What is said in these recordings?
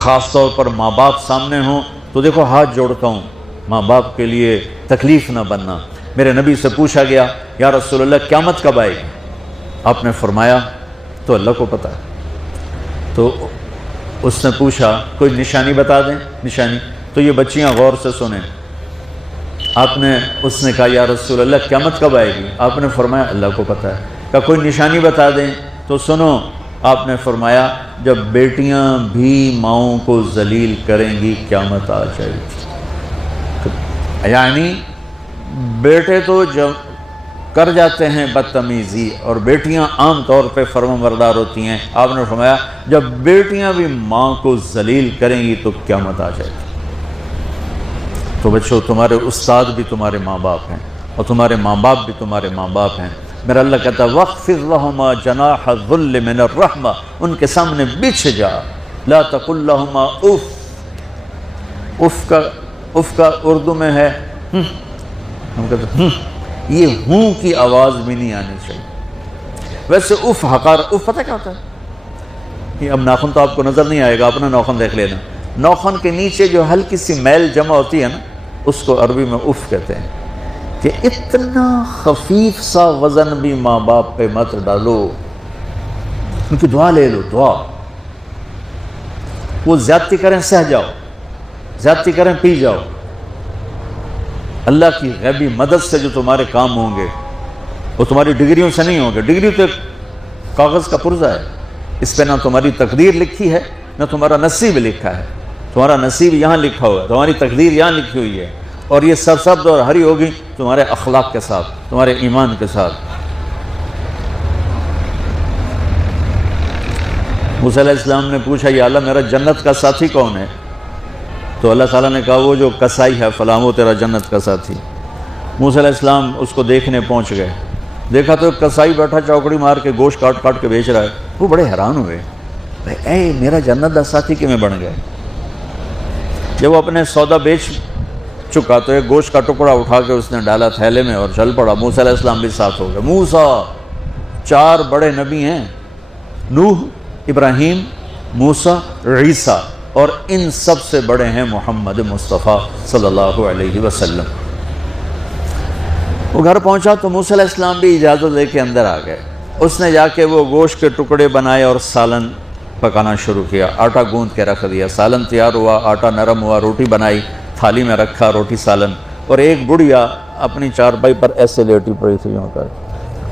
خاص طور پر ماں باپ سامنے ہوں تو دیکھو ہاتھ جوڑتا ہوں، ماں باپ کے لیے تکلیف نہ بننا۔ میرے نبی سے پوچھا گیا یا رسول اللہ قیامت کب آئے گی؟ آپ نے فرمایا تو اللہ کو پتہ ہے۔ تو اس نے پوچھا کوئی نشانی بتا دیں، نشانی؟ تو یہ بچیاں غور سے سنیں۔ اس نے کہا یا رسول اللہ قیامت کب آئے گی؟ آپ نے فرمایا اللہ کو پتہ ہے۔ کہا کوئی نشانی بتا دیں؟ تو سنو، آپ نے فرمایا جب بیٹیاں بھی ماؤں کو ذلیل کریں گی قیامت آ جائے گی۔ یعنی بیٹے تو جب کر جاتے ہیں بدتمیزی اور بیٹیاں عام طور پہ فرمانبردار ہوتی ہیں، آپ نے فرمایا جب بیٹیاں بھی ماں کو ذلیل کریں گی تو قیامت آ جائے گی۔ تو بچوں، تمہارے استاد بھی تمہارے ماں باپ ہیں اور تمہارے ماں باپ بھی تمہارے ماں باپ ہیں۔ میرا اللہ کہتا ہے وَاخْفِضْ لَهُمَا جَنَاحَ الذُّلِّ مِنَ الرَّحْمَةِ، ان کے سامنے بچھ جا، لا تقل لهما اف کا اردو میں ہے ہم کہتے ہیں یہ ہوں کی آواز بھی نہیں آنی چاہیے۔ ویسے اف حقار، اف پتہ کیا ہوتا ہے؟ یہ اب ناخن تو آپ کو نظر نہیں آئے گا، اپنا ناخن دیکھ لینا۔ ناخن کے نیچے جو ہلکی سی میل جمع ہوتی ہے نا، اس کو عربی میں اف کہتے ہیں۔ کہ اتنا خفیف سا وزن بھی ماں باپ پہ مت ڈالو، ان کی دعا لے لو، دعا۔ وہ زیادتی کریں سہ جاؤ، زیادتی کریں پی جاؤ۔ اللہ کی غیبی مدد سے جو تمہارے کام ہوں گے وہ تمہاری ڈگریوں سے نہیں ہوں گے۔ ڈگری تو ایک کاغذ کا پرزہ ہے، اس پہ نہ تمہاری تقدیر لکھی ہے نہ تمہارا نصیب لکھا ہے۔ تمہارا نصیب یہاں لکھا ہوا ہے، تمہاری تقدیر یہاں لکھی ہوئی ہے، اور یہ سرسبز اور ہری ہوگی تمہارے اخلاق کے ساتھ، تمہارے ایمان کے ساتھ۔ موسیٰ علیہ السلام نے پوچھا یا اللہ میرا جنت کا ساتھی کون ہے؟ تو اللہ تعالیٰ نے کہا وہ جو کسائی ہے فلاں وہ تیرا جنت کا ساتھی۔ موسیٰ علیہ السلام اس کو دیکھنے پہنچ گئے، دیکھا تو کسائی بیٹھا چوکڑی مار کے گوشت کاٹ کاٹ کے بیچ رہا ہے۔ وہ بڑے حیران ہوئے، اے میرا جنت کا ساتھی کیوں بن گئے؟ جب وہ اپنے سودا بیچ چکا تو ایک گوشت کا ٹکڑا اٹھا کے اس نے ڈالا تھیلے میں اور چل پڑا۔ موسیٰ علیہ السلام بھی ساتھ ہو گئے۔ موسیٰ، 4 بڑے نبی ہیں، نوح، ابراہیم، موسیٰ، عیسیٰ، اور ان سب سے بڑے ہیں محمد مصطفیٰ صلی اللہ علیہ وسلم۔ وہ گھر پہنچا تو موسیٰ علیہ السلام بھی اجازت لے کے اندر آ گئے۔ اس نے جا کے وہ گوشت کے ٹکڑے بنائے اور سالن پکانا شروع کیا۔ آٹا گوندھ کے رکھ دیا، سالن تیار ہوا، آٹا نرم ہوا، روٹی بنائی، تھالی میں رکھا روٹی سالن، اور ایک بڑھیا اپنی چارپائی پر ایسے لیٹی پڑی تھی، یوں کر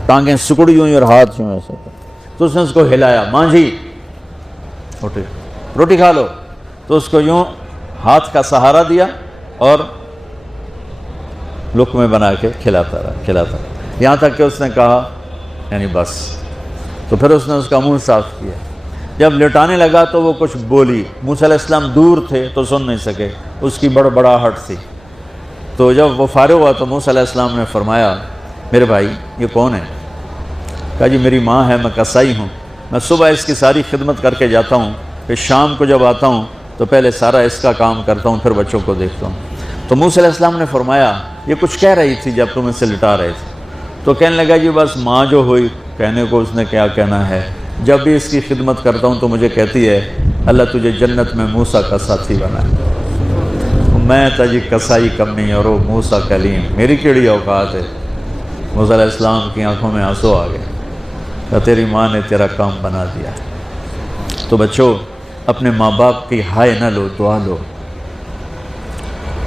ٹانگیں سکڑی ہوئی اور ہاتھ یوں ایسے کر۔ تو اس نے اس کو ہلایا، مانجھی روٹی کھا لو۔ تو اس کو یوں ہاتھ کا سہارا دیا اور لقمے بنا کے کھلاتا رہا، یہاں تک کہ اس نے کہا یعنی بس۔ تو پھر اس نے اس کا منہ صاف کیا۔ جب لٹانے لگا تو وہ کچھ بولی۔ موسیٰ علیہ السلام دور تھے تو سن نہیں سکے، اس کی بڑبڑاہٹ تھی۔ تو جب وہ فارغ ہوا تو موسیٰ علیہ السلام نے فرمایا میرے بھائی یہ کون ہے؟ کہا جی میری ماں ہے، میں کسائی ہوں، میں صبح اس کی ساری خدمت کر کے جاتا ہوں، پھر شام کو جب آتا ہوں تو پہلے سارا اس کا کام کرتا ہوں، پھر بچوں کو دیکھتا ہوں۔ تو موسیٰ علیہ السلام نے فرمایا یہ کچھ کہہ رہی تھی جب تم اسے لٹا رہے تھے؟ تو کہنے لگا جی بس ماں جو ہوئی، کہنے کو اس نے کیا کہنا ہے، جب بھی اس کی خدمت کرتا ہوں تو مجھے کہتی ہے اللہ تجھے جنت میں موسیٰ کا ساتھی بنا ہے۔ میں تجھی کسائی کمی اور وہ موسیٰ کلیم، میری کیڑی اوقات ہے۔ موسیٰ علیہ السلام کی آنکھوں میں آنسو آ گئے کہ تیری ماں نے تیرا کام بنا دیا۔ تو بچوں، اپنے ماں باپ کی ہائے نہ لو، دعا لو۔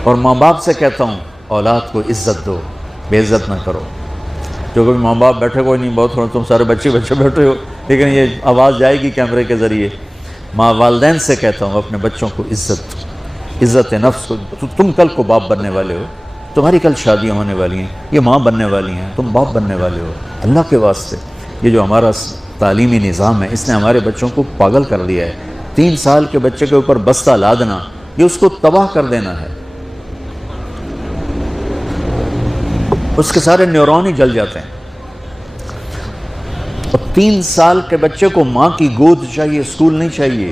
اور ماں باپ سے کہتا ہوں اولاد کو عزت دو، بے عزت نہ کرو۔ جو کبھی ماں باپ بیٹھے کوئی نہیں، بہت تم سارے بچے بیٹھے ہو، لیکن یہ آواز جائے گی کیمرے کے ذریعے۔ ماں والدین سے کہتا ہوں اپنے بچوں کو عزت نفس کو۔ تم کل کو باپ بننے والے ہو، تمہاری کل شادیاں ہونے والی ہیں، یہ ماں بننے والی ہیں، تم باپ بننے والے ہو۔ اللہ کے واسطے یہ جو ہمارا تعلیمی نظام ہے اس نے ہمارے بچوں کو پاگل کر دیا ہے۔ 3 سال کے بچے کے اوپر بستہ لادنا، یہ اس کو تباہ کر دینا ہے، اس کے سارے نیورون ہی جل جاتے ہیں۔ اور 3 سال کے بچے کو ماں کی گود چاہیے، اسکول نہیں چاہیے۔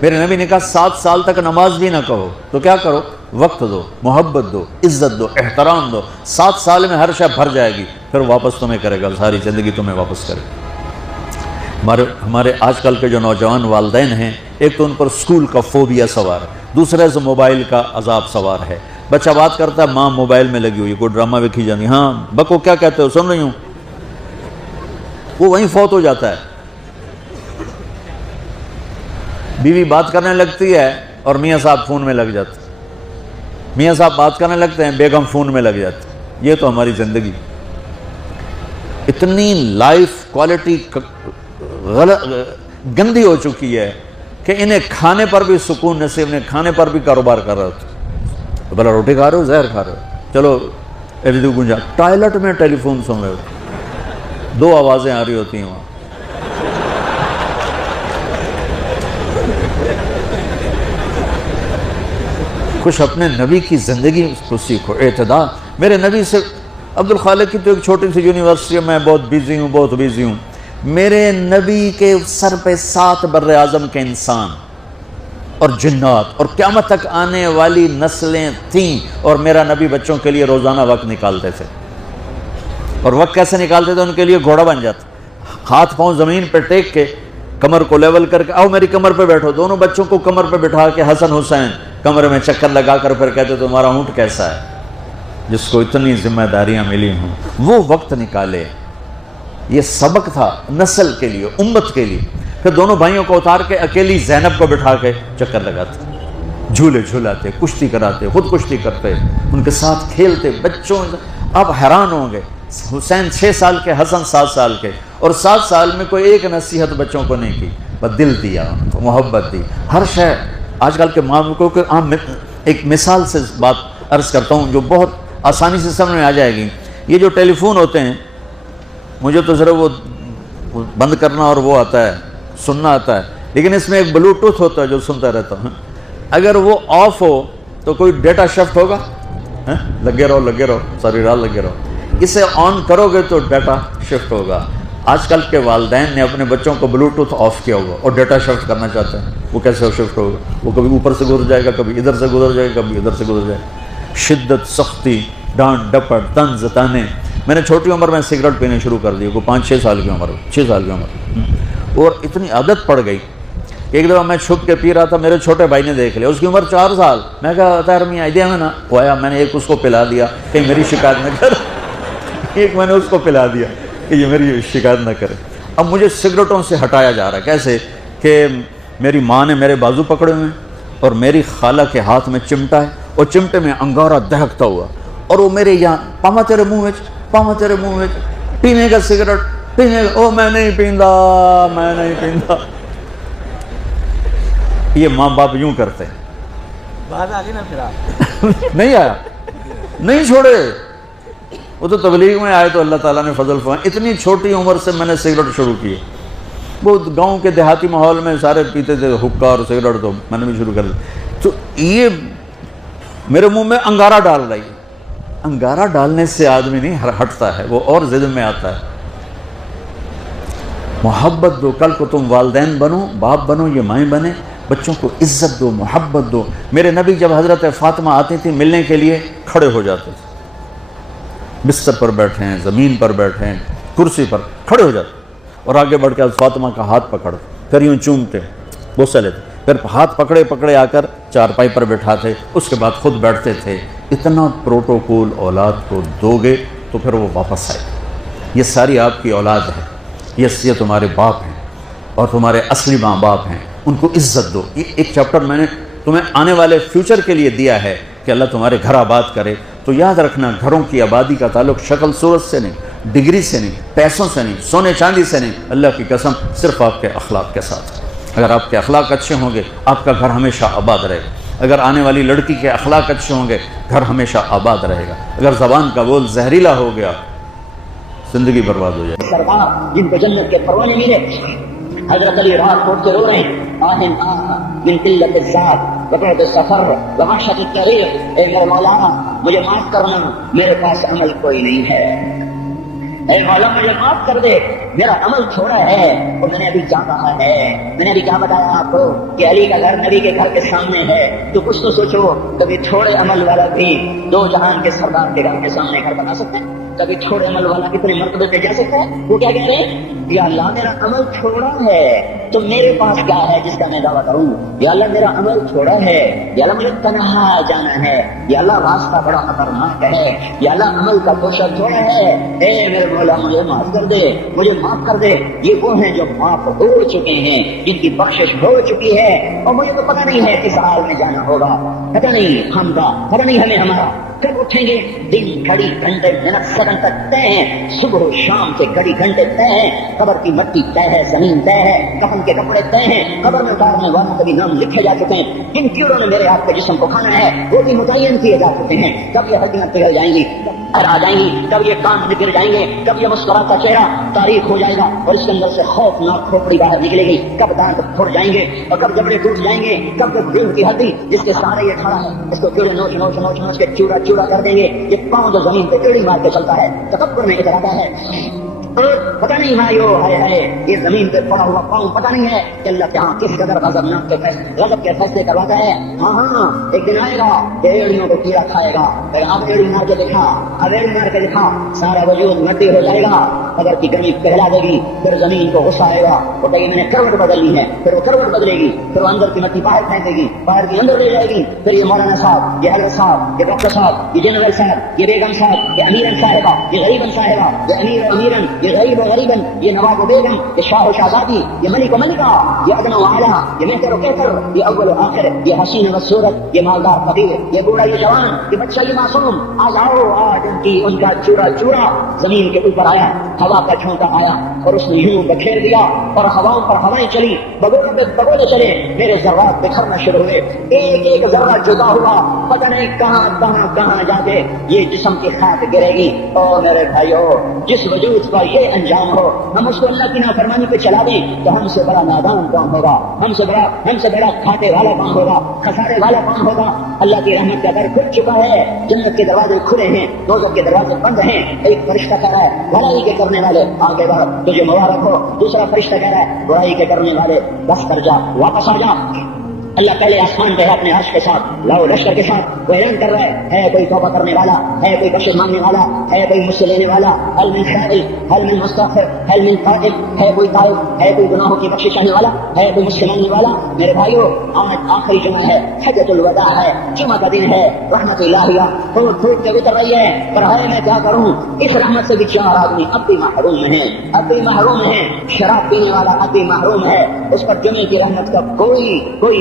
میرے نبی نے کہا 7 سال تک نماز بھی نہ کہو، تو کیا کرو؟ وقت دو، محبت دو، عزت دو، احترام دو۔ 7 سال میں ہر شے بھر جائے گی، پھر واپس تمہیں کرے گا، ساری زندگی تمہیں واپس کرے گا۔ ہمارے آج کل کے جو نوجوان والدین ہیں ایک تو ان پر اسکول کا فوبیا سوار ہے، دوسرے سے موبائل کا عذاب سوار ہے۔ بچہ بات کرتا ہے، ماں موبائل میں لگی ہوئی، کوئی ڈرامہ ویکھی جانی، ہاں بکو کیا کہتے ہو، سن رہی ہوں، وہ وہیں فوت ہو جاتا ہے۔ بیوی بات کرنے لگتی ہے اور میاں صاحب فون میں لگ جاتے، میاں صاحب بات کرنے لگتے ہیں، بیگم فون میں لگ جاتی۔ یہ تو ہماری زندگی، اتنی لائف کوالٹی گندی ہو چکی ہے کہ انہیں کھانے پر بھی سکون نصیب نہیں، کھانے پر بھی کاروبار کر رہے ہوتے، بھلا روٹی کھا رہے ہو زہر کھا رہے ہو، چلو ایڈیو گنجا، ٹوائلٹ میں ٹیلی فون سن رہے ہو، دو آوازیں آ رہی ہوتی ہیں وہاں۔ کچھ اپنے نبی کی زندگی کو سیکھو، اعتدال۔ میرے نبی سے عبد الخالق کی تو ایک چھوٹی سی یونیورسٹی ہے، میں بہت بیزی ہوں، میرے نبی کے سر پہ 7 بر اعظم کے انسان اور جنات اور قیامت تک آنے والی نسلیں تھیں، اور میرا نبی بچوں کے لیے روزانہ وقت نکالتے تھے، اور وقت کیسے نکالتے تھے؟ ان کے لیے گھوڑا بن جاتا، ہاتھ پاؤں زمین پہ ٹیک کے، کمر کو لیول کر کے، آؤ میری کمر پہ بیٹھو، دونوں بچوں کو کمر پہ بٹھا کے حسن حسین کمرے میں چکر لگا کر پھر کہتے تمہارا اونٹ کیسا ہے، جس کو اتنی ذمہ داریاں ملی ہوں، وہ وقت نکالے۔ یہ سبق تھا نسل کے لیے، امت کے لیے۔ پھر دونوں بھائیوں کو اتار کے اکیلی زینب کو بٹھا کے چکر لگاتے، جھولے جھولاتے، کشتی کراتے، خود کشتی کرتے، ان کے ساتھ کھیلتے بچوں۔ آپ حیران ہوں گے، حسین 6 سال کے، حسن 7 سال کے، اور 7 سال میں کوئی ایک نصیحت بچوں کو نہیں کی، بس دل دیا ان کو، محبت دی، ہر شے۔ آج کل کے ماں کو ایک مثال سے بات عرض کرتا ہوں جو بہت آسانی سے سمجھ میں آ جائے گی۔ یہ جو ٹیلی فون ہوتے ہیں، مجھے تو صرف وہ بند کرنا اور وہ آتا ہے، سننا آتا ہے، لیکن اس میں ایک بلوٹوتھ ہوتا ہے جو سنتا رہتا ہوں، اگر وہ آف ہو تو کوئی ڈیٹا شفٹ ہوگا؟ لگے رہو ساری رات لگے رہو، اسے آن کرو گے تو ڈیٹا شفٹ ہوگا۔ آج کل کے والدین نے اپنے بچوں کو بلوٹوتھ آف کیا ہوگا اور ڈیٹا شفٹ کرنا چاہتے ہیں، وہ کیسے شفٹ ہوگا؟ وہ کبھی اوپر سے گزر جائے گا، کبھی ادھر سے گزر جائے گا، کبھی ادھر سے گزر جائے گا۔ شدت، سختی، ڈانٹ ڈپٹ، طنز تانے۔ میں نے چھوٹی عمر میں سگریٹ پینے شروع کر دی، کوئی 5-6 سال کی عمر، 6 سال کی عمر، اور اتنی عادت پڑ گئی کہ ایک دفعہ میں چھپ کے پی رہا تھا، میرے چھوٹے بھائی نے دیکھ لیا، اس کی عمر 4 سال، میں کہا طاہر میاں آئیڈیا میں نا وہ آیا، میں نے ایک اس کو پلا دیا کہ میری شکایت نہ کر، ایک میں نے اس کو پلا دیا کہ یہ میری شکایت نہ کرے۔ اب مجھے سگریٹوں سے ہٹایا جا رہا ہے، کیسے کہ میری ماں نے میرے بازو پکڑے ہوئے ہیں اور میری خالہ کے ہاتھ میں چمٹا ہے، اور چمٹے میں انگارہ دہکتا ہوا، اور وہ میرے یہاں پاما تیرے منہ میں پینے کا سگریٹ پینے کا، او میں نہیں پیندا۔ یہ ماں باپ یوں کرتے ہیں۔ بات آگے نہ پھر نہیں آیا، نہیں چھوڑے، وہ تو تبلیغ میں آئے تو اللہ تعالیٰ نے فضل فرمایا۔ اتنی چھوٹی عمر سے میں نے سگریٹ شروع کی، وہ گاؤں کے دیہاتی ماحول میں سارے پیتے تھے حقہ اور سگریٹ، تو میں نے بھی شروع کر دی۔ تو یہ میرے منہ میں انگارہ ڈال رہی ہے، انگارہ ڈالنے سے آدمی نہیں ہٹتا ہے، وہ اور ضد میں آتا ہے۔ محبت دو، کل کو تم والدین بنو، باپ بنو، یہ مائیں بنے، بچوں کو عزت دو، محبت دو۔ میرے نبی جب حضرت فاطمہ آتی تھی ملنے کے لیے، کھڑے ہو جاتے تھے، بستر پر بیٹھے ہیں، زمین پر بیٹھے ہیں، کرسی پر کھڑے ہو جاتے، اور آگے بڑھ کے فاطمہ کا ہاتھ پکڑتے، پھر یوں چومتے، بوسہ لیتے، پھر ہاتھ پکڑے آ کر چارپائی پر بٹھاتے، اس کے بعد خود بیٹھتے تھے۔ اتنا پروٹوکول اولاد کو دو گے تو پھر وہ واپس آئے۔ یہ ساری آپ کی اولاد ہے، یہ تمہارے باپ ہیں اور تمہارے اصلی ماں باپ ہیں، ان کو عزت دو۔ یہ ایک چیپٹر میں نے تمہیں آنے والے فیوچر کے لیے دیا ہے کہ اللہ تمہارے گھر آباد کرے۔ تو یاد رکھنا، گھروں کی آبادی کا تعلق شکل صورت سے نہیں، ڈگری سے نہیں، پیسوں سے نہیں، سونے چاندی سے نہیں، اللہ کی قسم صرف آپ کے اخلاق کے ساتھ۔ اگر آپ کے اخلاق اچھے ہوں گے آپ کا گھر ہمیشہ آباد رہے گا۔ اگر آنے والی لڑکی کے اخلاق اچھے ہوں گے گھر ہمیشہ آباد رہے گا۔ اگر زبان کا بول زہریلا ہو گیا زندگی برباد ہو جائے۔ سرکار جن کو جنت کے پرونے ملے، حضرت علی رات کو اٹھ کے رو رہے ہیں، آہن آہ من قلت الذات وبعد السفر ووحشت الطریق، اے میرے مولا مجھے معاف کرنا، میرے پاس عمل کوئی نہیں ہے، اے مولا مجھے معاف کر دے، میرا عمل تھوڑا ہے، اور میں نے ابھی جان رہا ہے، میں نے ابھی کیا بتایا آپ کو کہ علی کا گھر نبی کے گھر کے سامنے ہے، تو کچھ تو سوچو، کبھی تھوڑے عمل والا بھی 2 جہان کے سردار کے گھر کے سامنے گھر بنا سکتے ہیں؟ کبھی چھوڑے عمل والا کتنے مرتبے پہ جا سکتا ہے؟ وہ کیا کہہ رہے ہیں؟ یا اللہ میرا عمل چھوڑا ہے تو میرے پاس کیا ہے جس کا میں دعویٰ کروں؟ یا اللہ میرا عمل چھوڑا ہے، یا اللہ مجھے تنہا جانا ہے، یا اللہ راستہ بڑا خطرناک ہے، یا اللہ عمل کا گوشہ چھوڑا ہے، اے میرے مولا مجھے معاف کر دے، مجھے معاف کر دے۔ یہ وہ ہیں جو معاف ہو چکے ہیں، جن کی بخشش ہو چکی ہے، اور مجھے تو پتہ نہیں ہے کس حال میں جانا ہوگا، پتہ نہیں ہم کا، پتہ نہیں ہمیں ہمارا کب اٹھیں گے۔ دن گھڑی گھنٹے منٹ سیکنڈ تک طے ہیں، صبح و شام کے گھڑی گھنٹے طے ہیں، قبر کی مٹی طے ہے، زمین طے ہے، کفن کے کپڑے طے ہیں، قبر میں اتارنے والوں کے بھی نام لکھے جا چکے ہیں، جن کیڑوں نے میرے آپ کے جسم کو کھانا ہے وہ بھی متعین کیے جا چکے ہیں۔ کب یہ ہڈیاں پگھل جائیں گی، آ جائیں گی، کب یہ کان نکل جائیں گے، کب یہ مسکراتا چہرہ تاریخ ہو جائے گا اور اس کے اندر سے خوفناک کھوپڑی باہر نکلے گی، کب دانت پھٹ جائیں گے اور کب جبڑے ٹوٹ جائیں گے، کب دل کی ہڈی جس کے سارے یہ کھڑا ہے اس کو کیڑے نوچ نوچ نوچ نوچ کے چورا چورا کر دیں گے۔ یہ پاؤں جو زمین پہ کیڑی مار کے چلتا ہے، تکبر میں اتراتا ہے، پتہ نہیں بھائیو ہے یہ زمین پہ پڑا ہوا پاؤں پتہ نہیں ہے کہ اللہ کے ہاں کس قدر غضب کے فیصلے کرواتا ہے۔ ہاں ایک دن آئے گا کہ ایڑیوں کو کیڑا کھائے گا، اب ایڑی مار کے دکھا، اب ایڑی مار کے دکھا، سارا وجود مٹی ہو جائے گا، قبر کی گرمی پہلا دے گی، پھر زمین کو غصہ آئے گا، وہ کہیں میں نے کروٹ بدلنی ہے، پھر وہ کروٹ بدلے گی، پھر وہ اندر کی مٹی باہر پھینکے گی، باہر کی اندر لے جائے گی، پھر یہ مولانا صاحب، یہ حضرت صاحب، یہ ڈاکٹر صاحب، یہ جنرل صاحب، یہ بیگم صاحب، یہ امیرن صاحبہ، یہ غریبن صاحبہ، یہ امیر و امیرن، یہ غریب و غریبن، یہ نواب و بیگم، یہ شاہ و شہزادی، یہ ملک و ملکہ، یہ ادنا و اعلیٰ، یہ مہتر و کہتر، یہ اول و آخر، یہ حسین و صورت، یہ مالدار فقیر، یہ بوڑھا یہ جوان، یہ بچہ یہ معصوم، آج آؤ آج ان کا چورا چورا زمین کے اوپر آیا، ہوا کا جھونکا آیا اور اس نے یوں بکھیر دیا اور ہواؤں پر ہوائیں چلی، بگولوں پہ بگولے چلے، میرے ذرات بکھرنا شروع ہوئے، ایک ایک ذرہ جدا ہوا، پتہ نہیں کہاں کہاں کہاں جا کے یہ جسم کی خاک گرے گی۔ اور میرے بھائیو جس وجود کا یہ انجام ہو، ہم اس کو اللہ کی نافرمانی پہ چلا دیں تو ہم سے بڑا نادان کون ہوگا، ہم سے بڑا کھاتے والا کون ہوگا، خسارے والا کون ہوگا۔ اللہ کی رحمت کا در کھل چکا ہے، جنت کے دروازے کھلے ہیں، دوزخ کے دروازے بند ہیں۔ ایک فرشتہ کہہ رہا ہے بھلائی کے کرنے والے آگے بڑھ، تجھے مبارک ہو، دوسرا فرشتہ کہہ رہا ہے برائی کے کرنے والے بس کر جا، واپس آ جا۔ اللہ پہلے آسمان پہ اپنے عرش کے ساتھ لاؤ لشکر کے ساتھ وہ اعلان کر رہا ہے کوئی توبہ کرنے والا، ہے کوئی بخشش مانگنے والا، ہے کوئی مجھ سے لینے والا، هل من سائل، هل من مستغفر، هل من تائب، ہے کوئی تائب، ہے کوئی گناہوں کی بخشش چاہنے والا، ہے کوئی مجھ سے مانگنے والا۔ میرے بھائیو آج آخری جمعہ ہے، حجۃ الوداع ہے، جمعہ کا دن ہے، رحمت الہیہ پھوٹ پھوٹ کے اتر رہی ہے، پر ہے میں کیا کروں، اس رحمت سے بھی 4 آدمی اب بھی محروم ہیں، اب بھی محروم ہیں۔ شراب پینے والا اب بھی محروم ہے، اس پر جمعے کی رحمت کا کوئی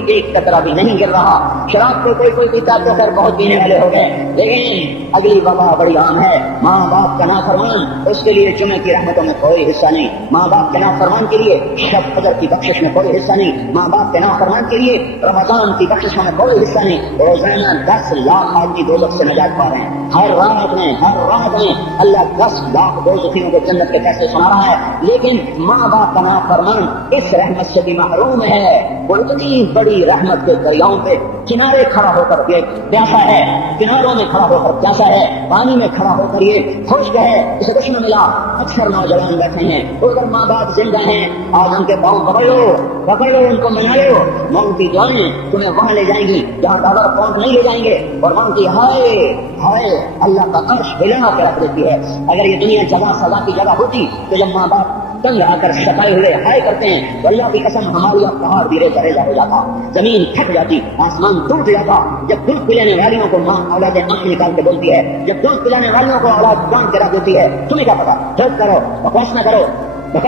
ایک قطرہ بھی نہیں گر رہا۔ شراب کو کوئی پیتا تو خیر بہت پینے والے ہو گئے، لیکن اگلی وبا بڑی عام ہے، ماں باپ کا نافرمان، اس کے لیے جمعے کی رحمتوں میں کوئی حصہ نہیں، ماں باپ کے نافرمان کے لیے شب قدر کی بخشش میں کوئی حصہ نہیں، ماں باپ کے نافرمان کے لیے رمضان کی بخششوں میں کوئی حصہ نہیں۔ روزانہ 10 لاکھ آدمی دوزخ سے نجات پا رہے ہیں، ہر رات میں اللہ 10 لاکھ دوزخیوں کو جنت کے فیصلے سنا رہا ہے، لیکن ماں باپ کا نافرمان اس رحمت سے بھی محروم ہے۔ وہ اتنی بڑی رحمت کے دریاؤں پہ کنارے کھڑا ہو کر یہ پیاسا ہے، کناروں میں کھڑا ہو کر پیاسا ہے، پانی میں کھڑا ہو کر یہ خشک ہے، اسے کچھ نہ ملا۔ اکثر نوجوان بیٹھے ہیں، اگر ماں باپ زندہ ہیں آج ان کے پاؤں پکڑو ان کو منا لو، موت کی دعائیں تمہیں وہاں لے جائیں گی جہاں کاغذ پہنچ نہیں لے جائیں گے، اور موت کی ہائے اللہ کا عرش ہلا کے رکھ دیتی ہے۔ اگر یہ دنیا جگہ سزا کی جگہ ہوتی تو جب ماں باپ تنگ آ کر ستائے ہوئے ہائے کرتے ہیں تو اللہ کی قسم ہماری اب پہاڑ بھی ریزہ ہو جاتا، زمین پھٹ جاتی، آسمان ٹوٹ جاتا۔ جب دودھ پلانے والیوں کو ماں اولاد آنکھ نکال کے بولتی ہے، جب دودھ پلانے والیوں کو اولاد جان کرا دیتی ہے، تمہیں کیا پتا، ڈر کرو بکواس نہ کرو۔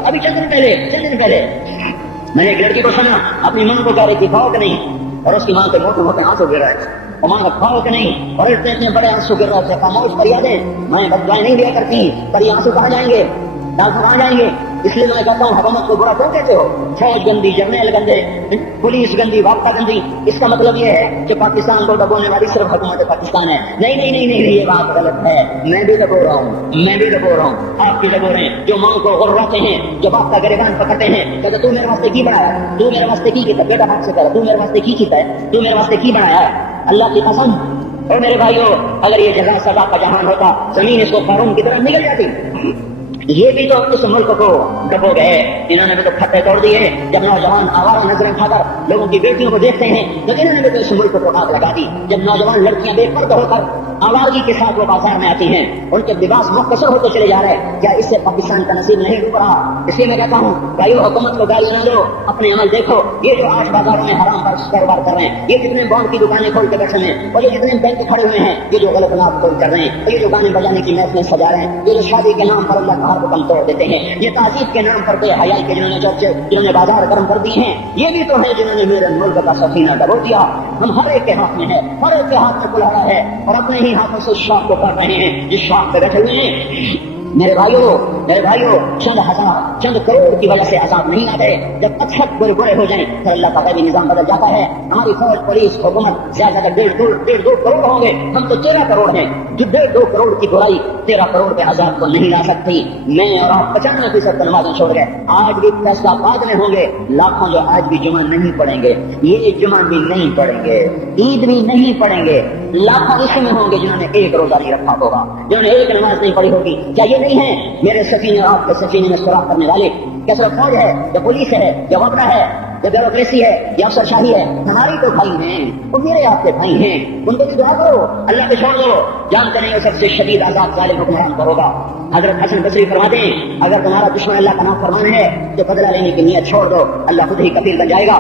ابھی چند دن پہلے میں نے ایک لڑکی کو سنا اپنی ماں کو کہہ رہی تھی کھاؤ کہ نہیں، اور اس کی ماں کے موٹے موٹے آنسو گر رہے تھے، اور ماں کا کھاؤ کہ نہیں، اور اتنے بڑے آنسو گر رہے تھے۔ خاموش فریادیں میں بددعائیں نہیں دیا کرتی، پر یہ آنسو کہاں جائیں گے، ڈاکٹر کہاں جائیں گے؟ اس لیے میں کہتا ہوں حکومت کو برا کیوں کہتے ہو؟ فوج گندی، جرنیل گندے، پولیس گندی، وابستہ گندی، اس کا مطلب یہ ہے کہ پاکستان کو دبونے والی صرف حکومت پاکستان ہے۔ نہیں، یہ بات غلط ہے، میں بھی دبو رہا ہوں، آپ کی دبو رہے ہیں جو ماں کو غرواتے ہیں، جو باپ کا گریبان پکڑتے ہیں، کہتے تو میرے واسطے کی بنایا، تو میرے واسطے کی کیتا، بیٹا باپ سے کہہ رہا تو میرے واسطے کی کیتا ہے، تو میرے واسطے کی بنایا ہے۔ اللہ کی قسم اور میرے بھائیوں اگر یہ جزا سزا کا جہان ہوتا زمین اس کو قارون کی طرح نگل جاتی، یہ بھی تو اس ملک کو ڈبو گئے، انہوں نے بھی تو پھٹے توڑ دیے۔ جب نوجوان آوارہ نظریں اٹھا کر لوگوں کی بیٹیوں کو دیکھتے ہیں تو انہوں نے بھی تو اس ملک کو آگ لگا دی۔ جب نوجوان لڑکیاں بے پردہ ہو کر آوارگی کے ساتھ وہ بازار میں آتی ہیں، ان کے لباس مختصر ہوتے چلے جا رہے ہیں، کیا اس سے پاکستان کا نصیب نہیں ڈوب رہا؟ اس لیے میں کہتا ہوں بھائیو، حکومت کو گالی نہ دو، اپنے عمل دیکھو۔ یہ جو آج بازاروں میں حرام کاروبار کر رہے ہیں، یہ جتنے بانڈ کی دکانیں کھول کے بیٹھے ہیں، اور یہ جتنے بینک کھڑے ہوئے ہیں، یہ جو غلط نام کھول کر رہے ہیں، یہ جو گانے بجانے کی محفلیں سجا رہے ہیں، یہ جو شادی کے نام پر اللہ کا حکم توڑ دیتے ہیں، یہ تعزیب کے نام پر بے حیائی کے جنہوں نے بازار گرم کر دی ہیں، یہ بھی تو ہے جنہوں نے میرے ملک کا سفینہ ڈبو دیا۔ ہم ہر ایک کے ہاتھ میں ہے، ہر ایک کے ہاتھ میں کلاڑا ہے، اور اپنے ہی ہاتھوں سے شاخ کو کر رہے ہیں جس شاخ پہ بیٹھے ہوئے ہیں۔ میرے بھائیوں، چند ہزار چند کروڑ کی وجہ سے عذاب نہیں آتے۔ جب اچھت برے برے ہو جائیں تو اللہ کا غیبی نظام بدل جاتا ہے۔ ہماری فوج، پولیس، حکومت زیادہ تر 1.5 کروڑ ہوں گے، ہم تو 13 کروڑ ہیں۔ جو 1.5 کروڑ کی برائی 13 کروڑ کے عذاب کو نہیں لا سکتی۔ میں اور آپ 95% نمازیں چھوڑ گئے، آج بھی فیصلہ بعد میں ہوں گے۔ لاکھوں جو آج بھی جمعہ نہیں پڑھیں گے، یہ جمعہ بھی نہیں پڑھیں گے، عید بھی نہیں پڑھیں گے، لاکھوں اس میں ہوں گے جنہوں نے ایک روزہ نہیں رکھا ہوگا، جنہوں نے ایک نماز نہیں پڑھی ہوگی۔ کیا یہ نہیں ہے میرے سفینے اور آپ کے سفینے میں سوراخ کرنے والے؟ کیا صرف فوج ہے یا پولیس ہے یا وقرا ہے یا بیوروکریسی ہے یا افسر شاہی ہے؟ ہماری تو بھائی ہیں، وہ میرے آپ کے بھائی ہیں، ان کو بھی دعا کرو، اللہ کو چھوڑ دو، جانتے نہیں وہ سب سے شدید عذاب ظالم حکمران پر ہوگا۔ حضرت حسن بصری فرماتے ہیں اگر تمہارا دشمن اللہ کا نام فرمان ہے تو بدلہ لینے کی نیت چھوڑ دو، اللہ خود ہی کفیل بن جائے گا۔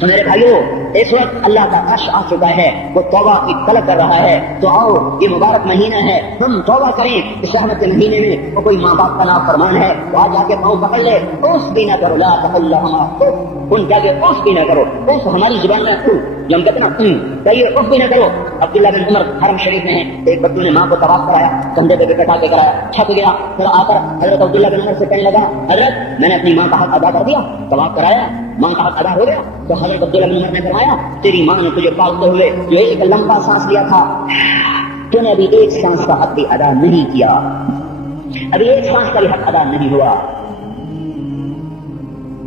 تو میرے بھائیوں، اس وقت اللہ کا عرش آ چکا ہے، وہ توبہ کی طلب کر رہا ہے۔ تو آؤ، یہ مبارک مہینہ ہے، ہم توبہ کریں۔ اس رحمت کے مہینے میں وہ کوئی ماں باپ کا نام فرمان ہے تو آج جا کے پاؤں پکڑ لے، اوس بھی نہ کرو، لا تقل لہما اف، ان جا کے اوس بھی نہ کرو۔ اوس ہماری زبان میں جو ہم کہتے ہیں نا، کہیے اوف بھی نہ کرو۔ عبداللہ بن عمر حرم شریف میں ہیں، ایک بچوں نے ماں کو طواف کرایا، کندھے پہ بٹھا کے کرایا، چھک گیا، پھر آ کر حضرت عبداللہ بن عمر سے کہنے لگا حضرت میں نے اپنی ماں کا حق ادا کر دیا، طواف کرایا، ماں کا حق ادا ہو گیا؟ تو حضرت عبداللہ بن عمر نے فرمایا تیری ماں نے تجھے پالتے ہوئے جو ایک لمبا سانس لیا تھا، تو نے ابھی ایک سانس کا حق بھی ادا نہیں کیا، ابھی ایک سانس کا بھی حق ادا نہیں ہوا۔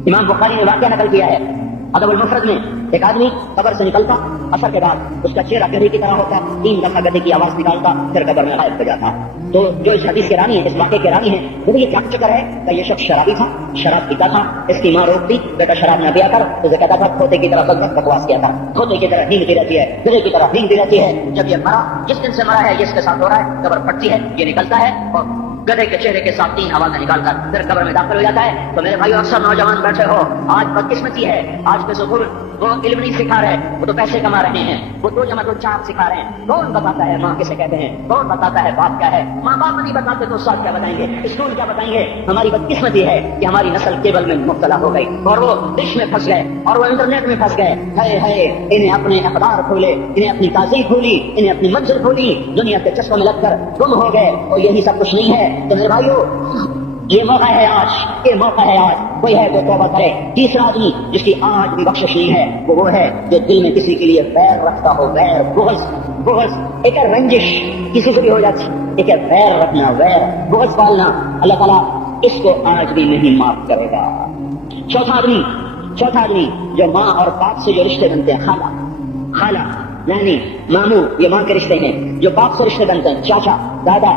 امام بخاری نے واقعہ نقل کیا ہے ادب المفرد میں، ایک آدمی قبر سے نکلتا، اثر کے بعد اس کا چہرہ گدھے کی طرح ہوتا، 3 دفعہ گدھے کی آواز نکالتا، پھر قبر میں غائب ہو جاتا۔ تو جو اس حدیث کے راوی ہیں، اس واقعے کے راوی ہیں، وہ یہ کیا چکر ہے کہ یہ شخص شرابی تھا، شراب پیتا تھا، اس کی ماں روکتی بیٹا شراب نہ پیا کر، اسے کہتا تھا کھوتے کی طرح بکواس کیا تھا، کھوتے کی طرح بھیگتی رہتی ہے، گدھے کی طرح بھیگتی رہتی ہے۔ جب یہ مرا، جس دن سے مرا ہے یہ اس کے ساتھ ہو رہا ہے، قبر پھٹتی ہے، یہ نکلتا ہے اور گدھے کے چہرے کے ساتھ 3 آوازیں نکال کر پھر قبر میں داخل ہو جاتا ہے۔ تو میرے بھائیو، اکثر نوجوان بیٹھے ہو، آج بدقسمتی ہے، آج کے سکول وہ علم نہیں سکھا رہے، وہ تو پیسے کما رہے ہیں، وہ 2 × 2 = 4 سکھا رہے ہیں۔ کون بتاتا ہے ماں کسے کہتے ہیں؟ کون بتاتا ہے باپ کیا ہے؟ ماں باپ نہیں بتاتے تو استاد کیا بتائیں گے؟ اسکول کیا بتائیں گے؟ ہماری بدقسمتی ہے کہ ہماری نسل کیبل میں مبتلا ہو گئی اور وہ ڈش میں پھنس گئے اور وہ انٹرنیٹ میں پھنس گئے۔ ہے انہیں اپنے اقدار کھولے، انہیں اپنی تہذیب کھولی، انہیں اپنی منزل کھولی، دنیا کے چشموں میں لگ کر گم ہو گئے، اور یہی سب کچھ نہیں ہے۔ تو میرے بھائیو، یہ موقع ہے آج، یہ موقع ہے آج، کوئی ہے تو توبہ کرے۔ تیسرا آدمی جس کی آج بھی بخشش نہیں ہے وہ ہے جو دل میں کسی کے لیے ویر رکھتا ہو، ویر، بغض، ایک رنجش کسی سے بھی ہو جاتی، ایک ویر رکھنا، ویر، بغض پالنا، اللہ تعالیٰ اس کو آج بھی نہیں معاف کرے گا۔ چوتھا آدمی جو ماں اور باپ سے جو رشتے بنتے ہیں، خالہ، نانی، ماموں، یہ ماں کے رشتے ہیں۔ جو باپ سے رشتے بنتے ہیں، چاچا، دادا،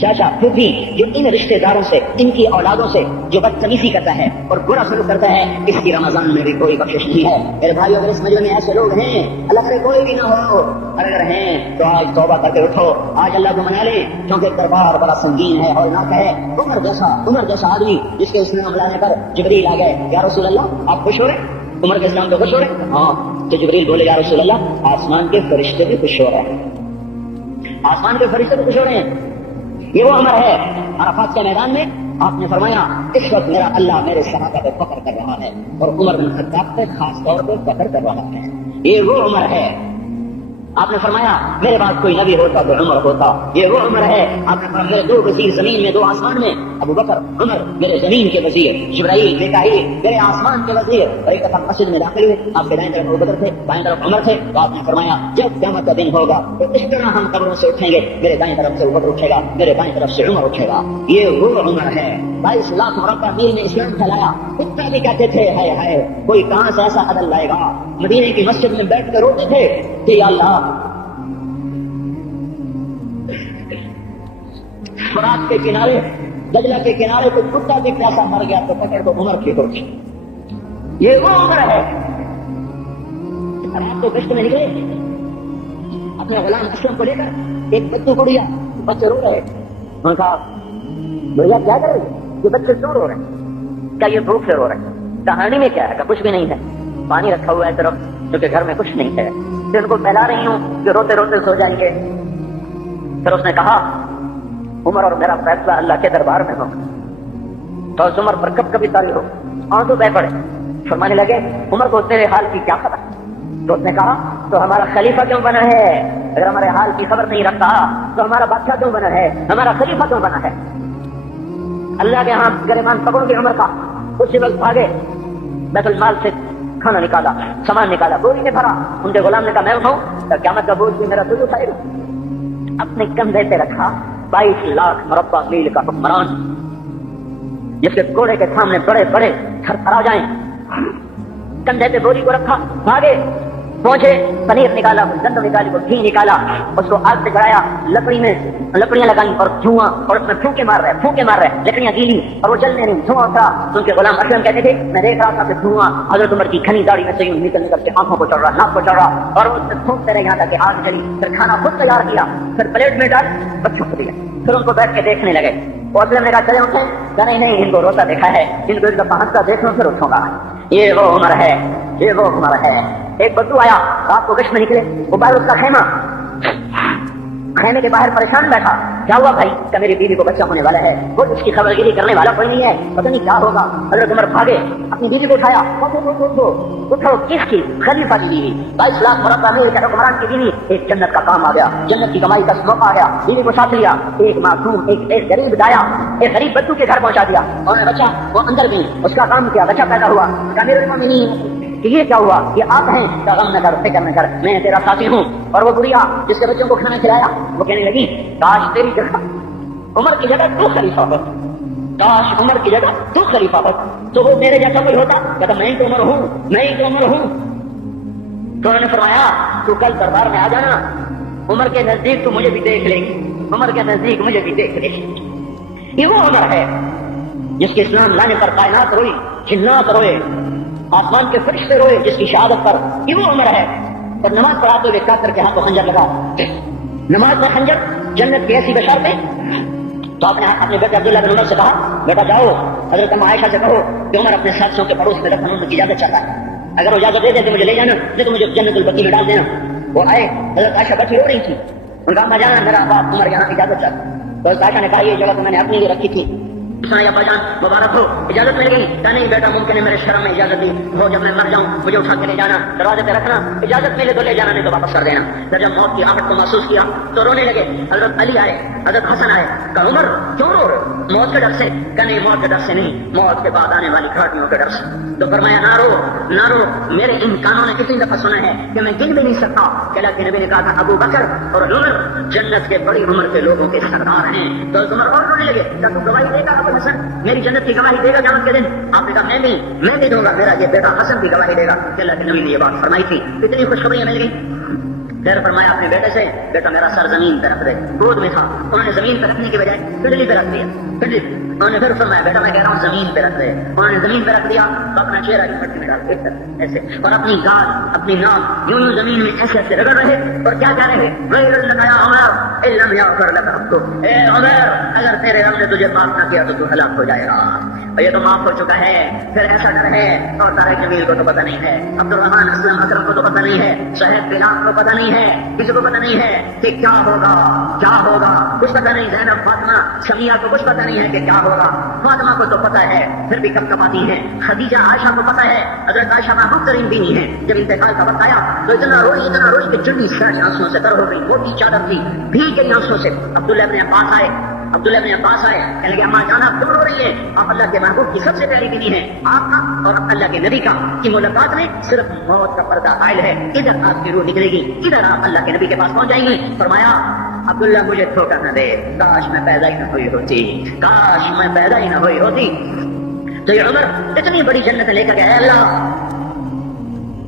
چاچا، پھوپھی، جو ان رشتے داروں سے، ان کی اولادوں سے جو بدتمیزی کرتا ہے اور برا سلوک کرتا ہے، اس کی رمضان میں بھی کوئی بخشش نہیں ہے۔ میرے بھائیو، اگر اس مجمع میں ایسے لوگ ہیں، اللہ کرے کوئی بھی نہ ہو، اگر ہیں تو آج توبہ کر کے اٹھو، آج اللہ کو منا لیں، کیونکہ دربار بڑا سنگین ہے اور نہ کہے عمر جیسا آدمی جس کے اسلام لانے پر جبریل آ گئے، یا رسول اللہ آپ خوش ہو رہے؟ عمر کے اسلام تو خوش ہو رہے؟ ہاں۔ تو جبریل بولے یا رسول اللہ آسمان کے فرشتے بھی خوش ہو رہے ہیں، آسمان کے فرشتے بھی خوش ہو رہے ہیں۔ یہ وہ عمر ہے عرفات کے میدان میں آپ نے فرمایا اس وقت میرا اللہ میرے صحابہ پہ فخر کر رہا ہے، اور عمر بن خطاب پہ خاص طور پہ فخر کر رہا ہے۔ یہ وہ عمر ہے، آپ نے فرمایا میرے بعد کوئی نبی ہوتا تو عمر ہوتا۔ یہ وہ عمر ہے، آپ نے فرمایا میرے 2 وزیر زمین میں 2 آسمان میں، ابو بکر، عمر میرے زمین کے وزیر، جبرائیل، میکائیل میرے آسمان کے وزیر۔ اور ایک دفعہ مسجد میں داخل ہوئے، آپ کے دائیں طرف ابو بکر تھے، بائیں طرف عمر تھے، تو آپ نے فرمایا جب قیامت کا دن ہوگا تو اس طرح ہم قبروں سے اٹھیں گے، میرے دائیں طرف سے ابو بکر اٹھے گا، میرے بائیں طرف سے عمر اٹھے گا۔ یہ وہ عمر ہے۔ 22 لاکھ مربع میل نے اسلام پھیلایا، اتنا بھی کہتے تھے ہائے کوئی کہاں سے ایسا عدل لائے گا۔ مدینے کی مسجد میں بیٹھ کر روتے تھے کہ یا اللہ، فرات کے کنارے دجلہ کے کنارے کوئی کتا بھی پیاسا مر گیا تو پکڑ کو عمر کی ہوگی. یہ وہ عمر ہے. رات کو گشت میں نکلے اپنے غلام اسلم کو لے کر, ایک بچوں کو لیا, بچے رو رہے. انہوں نے کہا بھیا کیا کر رہے ہیں, یہ بچے کیوں رو رہے ہیں, کیا یہ بھوک سے رو رہے ہیں؟ کہانی میں کیا ہے, کہ کچھ بھی نہیں ہے, پانی رکھا ہوا ہے طرف کیونکہ گھر میں کچھ نہیں ہے. پھر ان کو پھیلا رہی ہوں کہ روتے روتے سو جائیں گے. پھر اس نے کہا عمر اور میرا فیصلہ اللہ کے دربار میں ہو, تو اس عمر پر کب کبھی تاری ہو. آنسو بہ پڑے. فرمانے لگے عمر کو تیرے حال کی کیا خبر؟ تو اس نے کہا تو ہمارا خلیفہ کیوں بنا ہے؟ اگر ہمارے حال کی خبر نہیں رکھتا تو ہمارا بادشاہ کیوں بنا ہے, ہمارا خلیفہ کیوں بنا ہے؟ اللہ کے ہاں گریبان پکڑ کے عمر کا اسی وقت بھاگے, بیت المال سے کھانا نکالا, سامان نکالا, بوری میں بھرا. ان کے غلام نے کہا میں اٹھاؤں تو قیامت کا بوجھ بھی میرا تجھ اٹھائے گا. اپنے کندھے پہ رکھا 22 لاکھ مربع میل کا حکمران, جس کے گھوڑے کے سامنے بڑے بڑے تھر تھرا جائیں. کندھے پہ بوری کو رکھا, بھاگے, پہنچے, پنیر نکالا, گندم نکالی, کو گھی نکالا, اس کو آگ سے جلایا, لکڑی میں لکڑیاں لگائیں اور دھواں, اور اس میں پھونکے مار رہے, لکڑیاں گیلی اور وہ جلنے نہیں, دھواں اٹھا. تو ان کے غلام اسلم کہتے تھے میں دیکھ رہا تھا کہ دھواں حضرت عمر کی گھنی داڑھی میں سے یوں نکل نکل کے آنکھوں کو چڑھ رہا, ناک کو چڑھ رہا, اور وہ پھونکتے رہے یہاں تک کہ آگ جلی. پھر کھانا خود تیار کیا, پھر پلیٹ میں ڈال بچوں کو دیا. پھر ان کو بیٹھ کے دیکھنے لگے. وہ اسلم نے کہا چلے اٹھیں, نہیں ان کو روتا دیکھا ہے, ان کو ایک دفعہ ہنستا دیکھوں پھر اٹھوں گا. یہ وہ عمر ہے, یہ وہ عمر ہے. ایک بدو آیا, رات کو گشت میں نکلے, وہ باہر اس کا خیمے کے باہر پریشان بیٹھا. کیا ہوا بھائی؟ کہ میری بیوی کو بچہ ہونے والا ہے, وہ اس کی خبر گیری کرنے والا کوئی نہیں ہے, پتہ نہیں کیا ہوگا. حضرت عمر بھاگے, اپنی بیوی کو اٹھایا, اٹھو کس کی؟ خلیفہ کی بیوی, 22 لاکھ مربع میل کے حکمران کی بیوی. ایک جنت کا کام آ گیا, جنت کی کمائی کا موقع آ گیا. بیوی کو ساتھ لیا, ایک معصوم ایک غریب دایا, ایک غریب بچوں کے گھر پہنچا دیا. اور بچہ وہ اندر بھی اس کا کام کیا, بچہ پیدا ہوا. امیر المومنین کہ یہ کیا ہوا؟ یہ آپ ہیں, غم نہ کر, فکر نہ کر, میں تیرا ساتھی ہوں. اور وہ بڑھیا جس کے بچوں کو کھانا کھلایا, وہ کہنے لگی کاش تیری جگہ عمر کی جگہ تو خلیفہ ہو, کاش عمر کی جگہ تو خلیفہ ہو, تو وہ میرے جیسا کوئی ہوتا. کہتا میں ہی تو عمر ہوں, میں ہی تو عمر ہوں. تو انہوں نے فرمایا تو کل دربار میں آ جانا, عمر کے نزدیک تو مجھے بھی دیکھ لے گی, عمر کے نزدیک مجھے بھی دیکھ لے گی. یہ وہ عمر ہے جس کے اسلام لانے پر کائنات روئی, جنات روئے, آسمان کے فرشتے روئے جس کی شہادت پر. یہ وہ عمر ہے. اور نماز پڑھاتے ہوئے کافر کے ہاتھوں خنجر لگا, نماز میں خنجر, جنت کی ایسی بشارتیں. تو آپ نے اپنے بیٹے عبداللہ بن عمر سے کہا بیٹا جاؤ حضرت عائشہ سے کہو کہ عمر اپنے ساتھیوں کے پڑوس میں دفن ہونے کی اجازت چاہتا ہے, اگر وہ اجازت دے دے تو مجھے لے جانا, نہیں تو مجھے جنت البقیع میں ڈال دینا. وہ آئے, حضرت عائشہ بیٹھی رو رہی تھی, ان کا جانا میرا باپ عمر یہاں اجازت چاہتا. تو حضرت عائشہ نے کہا یہ جگہ تو میں نے اپنی لیے رکھی تھی, ابا جان مبارک ہو, اجازت مل گئی. کہا نہیں بیٹا ممکن ہے میرے شرم میں اجازت دی ہو, جب میں مر جاؤں مجھے اٹھا کے لے جانا, دروازے پہ رکھنا, اجازت ملے تو لے جانا, نہیں تو واپس کر دینا. پھر جب موت کی آہٹ کو محسوس کیا تو رونے لگے. حضرت علی آئے, حضرت حسن آئے. کہا عمر کیوں رو رہے؟ موت کے ڈر سے. کہا نہیں موت کے ڈر سے نہیں, موت کے بعد آنے والی گھاٹیوں کے ڈر سے. تو فرمایا نہ رو نہ رو, میرے ان کانوں نے کتنی دفعہ سنا ہے کہ میں گن بھی نہیں سکتا کہ اللہ کے نبی نے کہا تھا ابو بکر اور عمر جنت کے بڑی عمر کے لوگوں کے سردار ہیں. تو عمر اور رونے لگے. کیا تو گواہی دے گا ابو حسن, میری جنت کی گواہی دے گا قیامت کے دن؟ آپ نے کہا میں بھی دوں گا, میرا یہ بیٹا حسن کی گواہی دے گا کہ اللہ کے نبی نے یہ بات فرمائی تھی. اتنی خوشخبریاں مل گئی. پھر فرمایا اپنے بیٹے سے بیٹا میرا سر زمین پہ رکھ دے. گود میں تھا, انہوں نے زمین پہ رکھنے کی بجائے پنڈلی پہ رکھ دیا. انہوں نے پھر فرمایا بیٹا میں کہہ رہا ہوں زمین پہ رکھ دے. انہوں نے زمین پہ رکھ دیا تو اپنا چہرہ کی مٹی میں ڈال ایک طرف ایسے, اور اپنی گال اپنی ناک یوں زمین میں ایسے ایسے رگڑ رہے. اور کیا کہہ رہے اے عمر اگر تیرے رب نے تجھے معاف نہ کیا تو تو ہلاک ہو جائے گا. اور یہ تو معاف ہو چکا ہے, پھر ایسا ڈر ہے. اور طارق جمیل کو تو پتہ نہیں ہے, عبد الرحمان اسلم اکرم کو تو پتہ نہیں ہے, صہیب بلال کو پتہ نہیں ہے, کسی کو پتہ نہیں ہے کہ کیا ہوگا کچھ پتہ نہیں. زینب فاطمہ سمیہ کو کچھ پتہ نہیں ہے کہ کیا ہوگا. فاطمہ کو تو پتہ ہے پھر بھی کب کب آتی ہیں. خدیجہ عائشہ کو پتہ ہے, حضرت عائشہ محبوب ترین بیوی ہیں. جب انتقال کا وقت آیا تو اتنا روئی کہ چنی سڑی آنسوں سے تر ہو گئی, موٹی چادر تھی بھیگ گئی آنسوں سے. عبداللہ ابن عباس آئے, کہنے لگے اما جانا کیوں رو رہی ہے؟ آپ اللہ کے محبوب کی سب سے پیاری بیوی ہیں. آپ کا اور اللہ کے نبی کا کی ملاقات میں صرف موت کا پردہ قائل ہے. ادھر آپ کی روح نکلے گی, ادھر آپ اللہ کے نبی کے پاس پہنچ جائیں گے. فرمایا عبداللہ مجھے دھوکہ نہ دے, کاش میں پیدا ہی نہ ہوئی ہوتی. تو یہ عمر اتنی بڑی جنت لے کر گیا. اللہ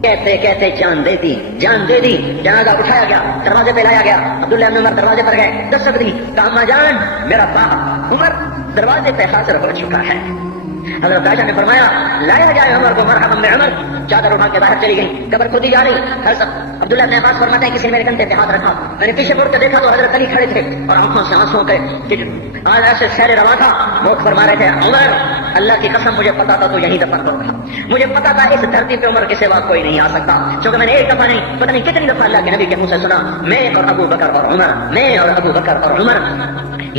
کہتے جان دے دی, جنازہ اٹھایا گیا, دروازے پہ لایا گیا. عبداللہ بن عمر دروازے پر گئے, دستک دی, کہا اما جان میرا باپ عمر دروازے پہ حاضر ہو چکا ہے. حضرت عائشہ نے فرمایا لایا جائے عمر کو، مرحبا بعمر. چادر اٹھا کے باہر چلی گئی، قبر کھودی جا رہی. عبداللہ بن عباس فرماتے ہیں کسی نے میرے کندھے پہ ہاتھ رکھا، میں نے پیچھے مڑ کے دیکھا تو حضرت علی کھڑے تھے اور آنکھوں سے آنسو کے آج ایسے شہر روا تھا. وہ فرما رہے تھے عمر اللہ کی قسم مجھے پتا تھا تو یہیں دفن ہوگا، مجھے پتا تھا اس دھرتی پہ عمر کے سوا کوئی نہیں آ سکتا. کیونکہ میں نے ایک دفعہ نہیں پتہ نہیں کتنی دفعہ اللہ کے نبی کے منہ سے سنا میں اور ابو بکر اور عمر، میں اور ابو بکر اور عمر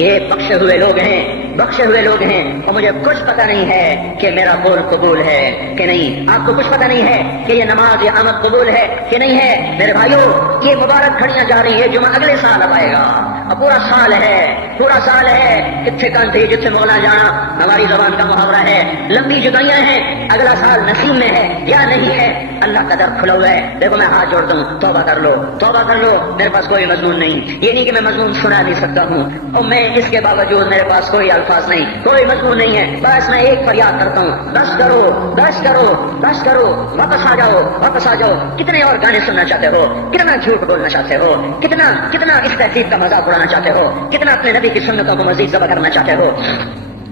یہ بخشے ہوئے لوگ ہیں، بخشے ہوئے لوگ ہیں. اور مجھے کچھ پتہ نہیں ہے کہ میرا قول قبول ہے کہ نہیں. آپ کو کچھ پتہ نہیں ہے کہ یہ نماز یا آمد قبول ہے کہ نہیں ہے. میرے بھائیوں یہ مبارک گھڑیاں جا رہی ہے، جمعہ اگلے سال اب آئے گا. اب پورا سال ہے، پورا سال ہے. کتنے کانٹے جتنے مولا جانا ہماری زبان کا محاورہ ہے. لمبی جدائیاں ہیں، اگلا سال نصیب میں ہے یا نہیں ہے. اللہ کا در کھلا ہوا ہے. دیکھو میں ہاتھ جوڑتا ہوں، توبہ کر لو، توبہ کر لو. میرے پاس کوئی مضمون نہیں، یہ نہیں کہ میں مضمون سنا نہیں سکتا ہوں اور میں اس کے باوجود میرے پاس کوئی الفاظ نہیں، کوئی مضمون نہیں ہے. بس میں ایک فریاد کرتا ہوں، بس کرو، بس کرو، بس کرو، واپس آ جاؤ، واپس آ جاؤ. کتنے اور گانے سننا چاہتے ہو، کتنا جھوٹ بولنا چاہتے ہو، کتنا اس تہذیب کا مذاق اڑانا چاہتے ہو، کتنا اپنے نبی کی سنتوں کو مزید ذبح کرنا چاہتے ہو.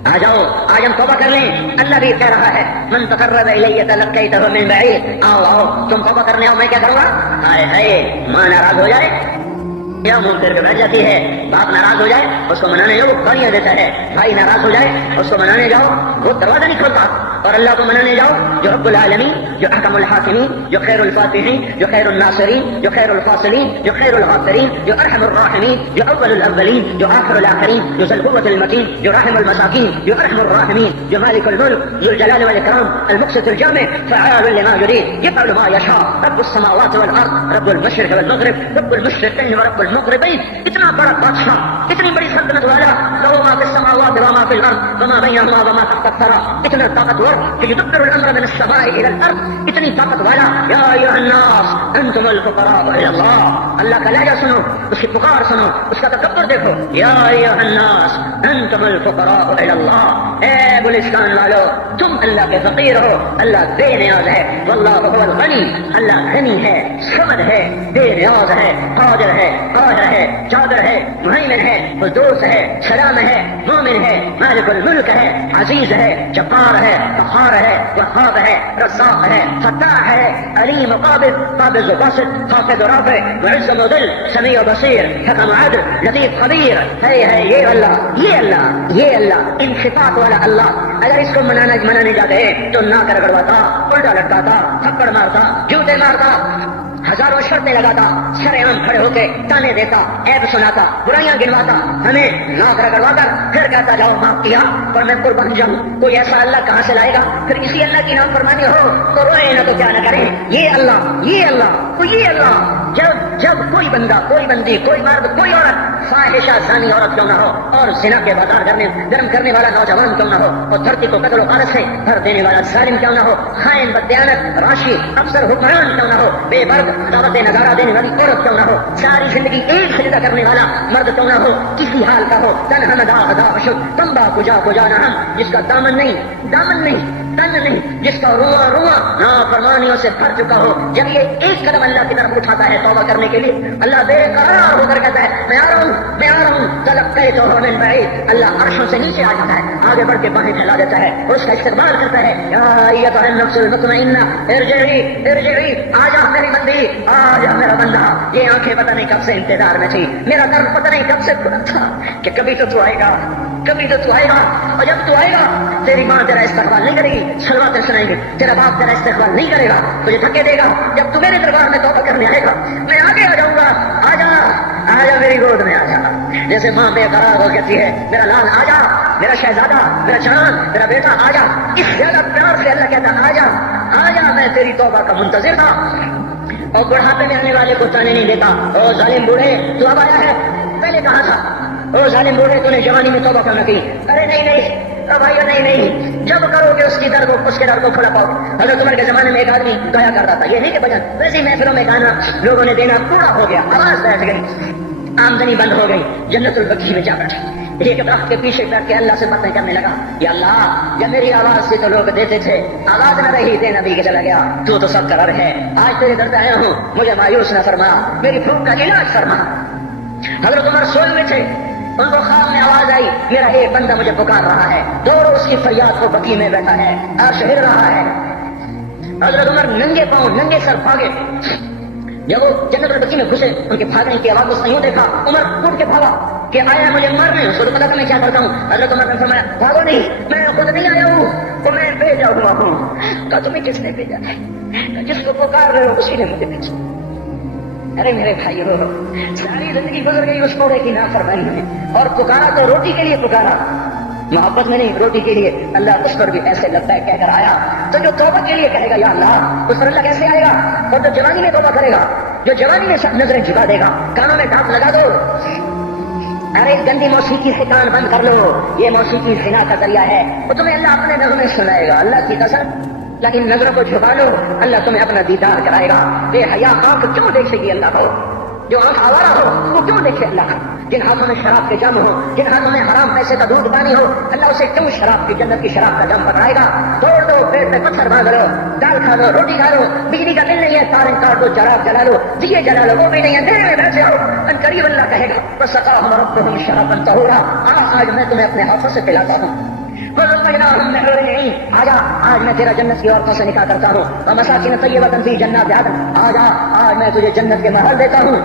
آ جاؤ آج ہم توبہ کر لیں. اللہ بھی کہہ رہا ہے من تقرب الیہ تلقیتہ من بعید. آؤ آؤ تم توبہ کرنے آؤ، میں کیا کروں گا. ہائے ہائے ماں ناراض ہو جائے یا منہ پھیر کے بیٹھ جاتی ہے، باپ ناراض ہو جائے اس کو منانے جاؤ گالیاں دیتا ہے، بھائی ناراض ہو جائے اس کو منانے جاؤ وہ دروازہ نہیں کھولتا. اور اللہ کو منانے جاؤ جو رب العالمین، جو احکم الحاکمین، جو خیر الفاتحین، جو خیر الناصرین، جو خیر الفاصلین، جو خیر الغافرین، جو ارحم الراحمین، جو اول الاولین، جو آخر الاخرین، جو ذو القوة المتین، جو راحم المساکین، جو ارحم الراحمین، جو مالک الملک ذو الجلال والاکرام المقسط الجامع فعال لما يريد يفعل ما يشاء رب السماوات والارض رب المشرق والمغرب رب المشرقین ورب المغربین. اتنا بڑا بادشاہ، اتنی بڑی سلطنت والا، له ما في السماوات وما في الارض وما بينهما وما تحت الثرى. اتنا طاقتور کہ يدبر الامر من السماء الى الارض. اتنی طاقت والا یا ایھا الناس انتم الفقراء الى اللہ. اللہ کا لہجہ سنو، اس کی پکار سنو، اس کا تکبر دیکھو. یا ایھا الناس انتم الفقراء الى اللہ. اے گلستان والو تم اللہ کے فقیر ہو، اللہ بے نیاز ہے. واللہ هو الغنی، اللہ غنی ہے، صمد ہے، بے نیاز ہے، قادر ہے، قاہر ہے، قادر ہے، مہیمن ہے، قدوس ہے، سلام ہے، مومن ہے، مالک الملک ہے، عزیز ہے، جبار ہے، قہار ہے، وهاب ہے، رزاق ہے، فتاح ہے، علیم قابض، قابض و باسط، خافض و رافع، معز و مذل، سمیع و بصیر، حکم عدل، لطیف خبیر. ہے یہ اللہ، یہ اللہ، یہ اللہ، ان صفات والا اللہ. اگر اس کو منانے جاتے تو ناک رگڑواتا، الٹا لٹکاتا، تھپڑ مارتا، جوتے مارتا، ہزاروں شرطیں لگاتا، سر عام کھڑے ہو کے تانے دیتا، عیب سناتا، برائیاں گنواتا، ہمیں ناک رگڑوا کر پھر کہتا جاؤ معاف کیا اور میں قربان جاؤں. کوئی ایسا اللہ کہاں سے لائے گا؟ پھر کسی اللہ کی نام فرمانی ہو تو روئے نہ تو کیا نہ کریں. یہ اللہ، یہ اللہ، تو یہ اللہ. جب کوئی بندہ، کوئی بندی، کوئی مرد، کوئی عورت فاحشہ زانی عورت کیوں نہ ہو اور زنا کے بازار گرم کرنے والا نوجوان کیوں نہ ہو اور دھرتی کو قتل و غارت سے بھر دینے والا ظالم کیوں نہ ہو، خائن بددیانت راشی افسر حکمران کیوں نہ ہو، بے مرد دعوت نظارہ دینے والی عورت کیوں نہ ہو، ساری زندگی ایک سجدہ کرنے والا مرد کیوں نہ ہو، کسی حال کا ہو، تنہا مدا ادا اشد تمبا کجا کجا نہ ہم، جس کا دامن نہیں، تن نہیں، جس کا روا نافرمانیوں سے بھر چکا ہو. جب یہ ایک قدم اللہ کی طرف اٹھاتا ہے توبہ کرنے کے لیے، اللہ بے قرار ہو کر کہتا ہے میں آ رہا ہوں، میں آ رہا ہوں. تلقیتہ من بعید، اللہ عرشوں سے نیچے آ جاتا ہے، آگے بڑھ کے باہیں پھیلا دیتا ہے اور اس کا استقبال کرتا ہے. یا ایھا النفس المطمئنہ ارجعی، آ جا میری بندی، آ جا میرا بندہ. یہ آنکھیں پتہ نہیں کب سے انتظار میں تھی، میرا در پتہ نہیں کب سے کھلا تھا کہ کبھی تو آئے گا، کبھی تو آئے گا. اور جب تو آئے گا تیری ماں تیرا استقبال نہیں کرے گی، صلواتیں سنائیں گے، تیرا باپ تیرا استقبال نہیں کرے گا، تجھے دھکے دے گا. جب تو میرے دربار میں توبہ کرنے آئے گا میں آگے آ جاؤں گا. آ جا میری گود میں آ جا. جیسے ماں بے قرار ہو کہتی ہے میرا لال آ جا، میرا شہزادہ، میرا چاند، میرا بیٹا آ جا. اس زیادہ پیار سے اللہ کہتا آ جا، میں تیری توبہ کا منتظر تھا. اور بڑھاپے میں آنے والے کو تانے نہیں دیتا. او ظالم بوڑھے تو اب آیا ہے، پہلے کہاں تھا؟ او ظالم بوڑھے تو نے جوانی میں توبہ کرنا کی. ارے نہیں بھائی نہیں، جب کرو گے اس کے در کو کھلا پاؤ. حضرت عمر کے زمانے میں ایک آدمی گایا کرتا تھا، یہ نہیں کہ بجن ویسے محفلوں میں گانا لوگوں نے دینا پورا ہو گیا، آواز بیٹھ گئی، آمدنی بند ہو گئی، جنت البقیع میں جا بیٹھا. ایک درخت کے پیچھے بیٹھ کے اللہ سے باتیں کرنے لگا. یا اللہ جب میری آواز سے تو لوگ دیتے تھے، آواز نہ رہی دینا بھی چلا گیا، تو سب قرار ہے. آج تیرے در پہ آیا ہوں، مجھے مایوس نہ فرما، میری بھوک کا علاج فرما. حضرت عمر سوئے ہوئے تھے، ان کو خواب میں آواز آئی میرا ایک بندہ مجھے پکار رہا ہے، دوڑو اس کی فریاد کو، بقی میں بیٹھا ہے، عرش ہل رہا ہے۔ حضرت عمر ننگے پاؤں ننگے سر بھاگے، جب وہ جنت البقیع میں گھسے ان کے بھاگنے کی آواز کو یوں دیکھا، عمر اٹھ کے بھاگا کہ آیا مجھے مارنے، اس کو پتا تھا میں کیا کرتا ہوں۔ حضرت عمر نے فرمایا بھاگو نہیں، میں خود نہیں آیا ہوں، تو میں بھیجا ہوا ہوں۔ کہا تمہیں کس نے بھیجا ہے؟ جس کو پکار رہے ہو اسی نے مجھے بھیجا۔ ارے میرے بھائیو، ساری زندگی گزر گئی اس کوڑے کی نافرمانی میں، اور پکارا تو روٹی کے لیے پکارا، محبت میں نہیں، روٹی کے لیے۔ اللہ اس پر بھی ایسے لبیک کہہ کر آیا۔ تو جو توبہ کے لیے کہے گا یا اللہ، اس پر اللہ کیسے آئے گا؟ اور جو جوانی میں توبہ کرے گا، جو جوانی میں سب نظریں جھکا دے گا، کانوں میں ڈانٹ لگا دو، ارے گندی موسیقی سے کان بند کر لو، یہ موسیقی زنا کا ذریعہ ہے، وہ تمہیں اللہ اپنے نظمیں سنائے گا، اللہ کی قسم۔ لیکن نظروں کو جھکا لو، اللہ تمہیں اپنا دیدار کرائے گا۔ بے حیا آنکھ کیوں دیکھے گی اللہ کو؟ جو آنکھ آوارہ ہو وہ کیوں دیکھے اللہ کا؟ جن ہاتھوں میں شراب کے جام ہو، جن ہاتھوں میں حرام پیسے کا دودھ پانی ہو، اللہ اسے کیوں شراب کی جنت کی شراب کا جام پکڑائے گا؟ توڑ دو، پیٹ میں پتھر باندھ لو، دال کھا لو، روٹی کھا لو، بجلی کا بل نہیں ہے تاریں کاٹ دو، چراغ جلا لو، دیے جلا لو، وہ بھی نہیں ہے، دیر میں بیٹھے ہو، ان قریب اللہ کہے گا وَسَقَاهُمْ رَبُّهُمْ شَرَابًا طَهُورًا، آج میں تمہیں اپنے ہاتھوں سے پلاتا ہوں۔ آجا، آج میں تیرا جنت کی عورتوں سے نکاح کرتا ہوں، وَمَسَاكِنَ طَيِّبَةً فِي جَنَّاتِ عَدْنٍ، آجا آج میں تجھے جنت کے محل دیتا ہوں۔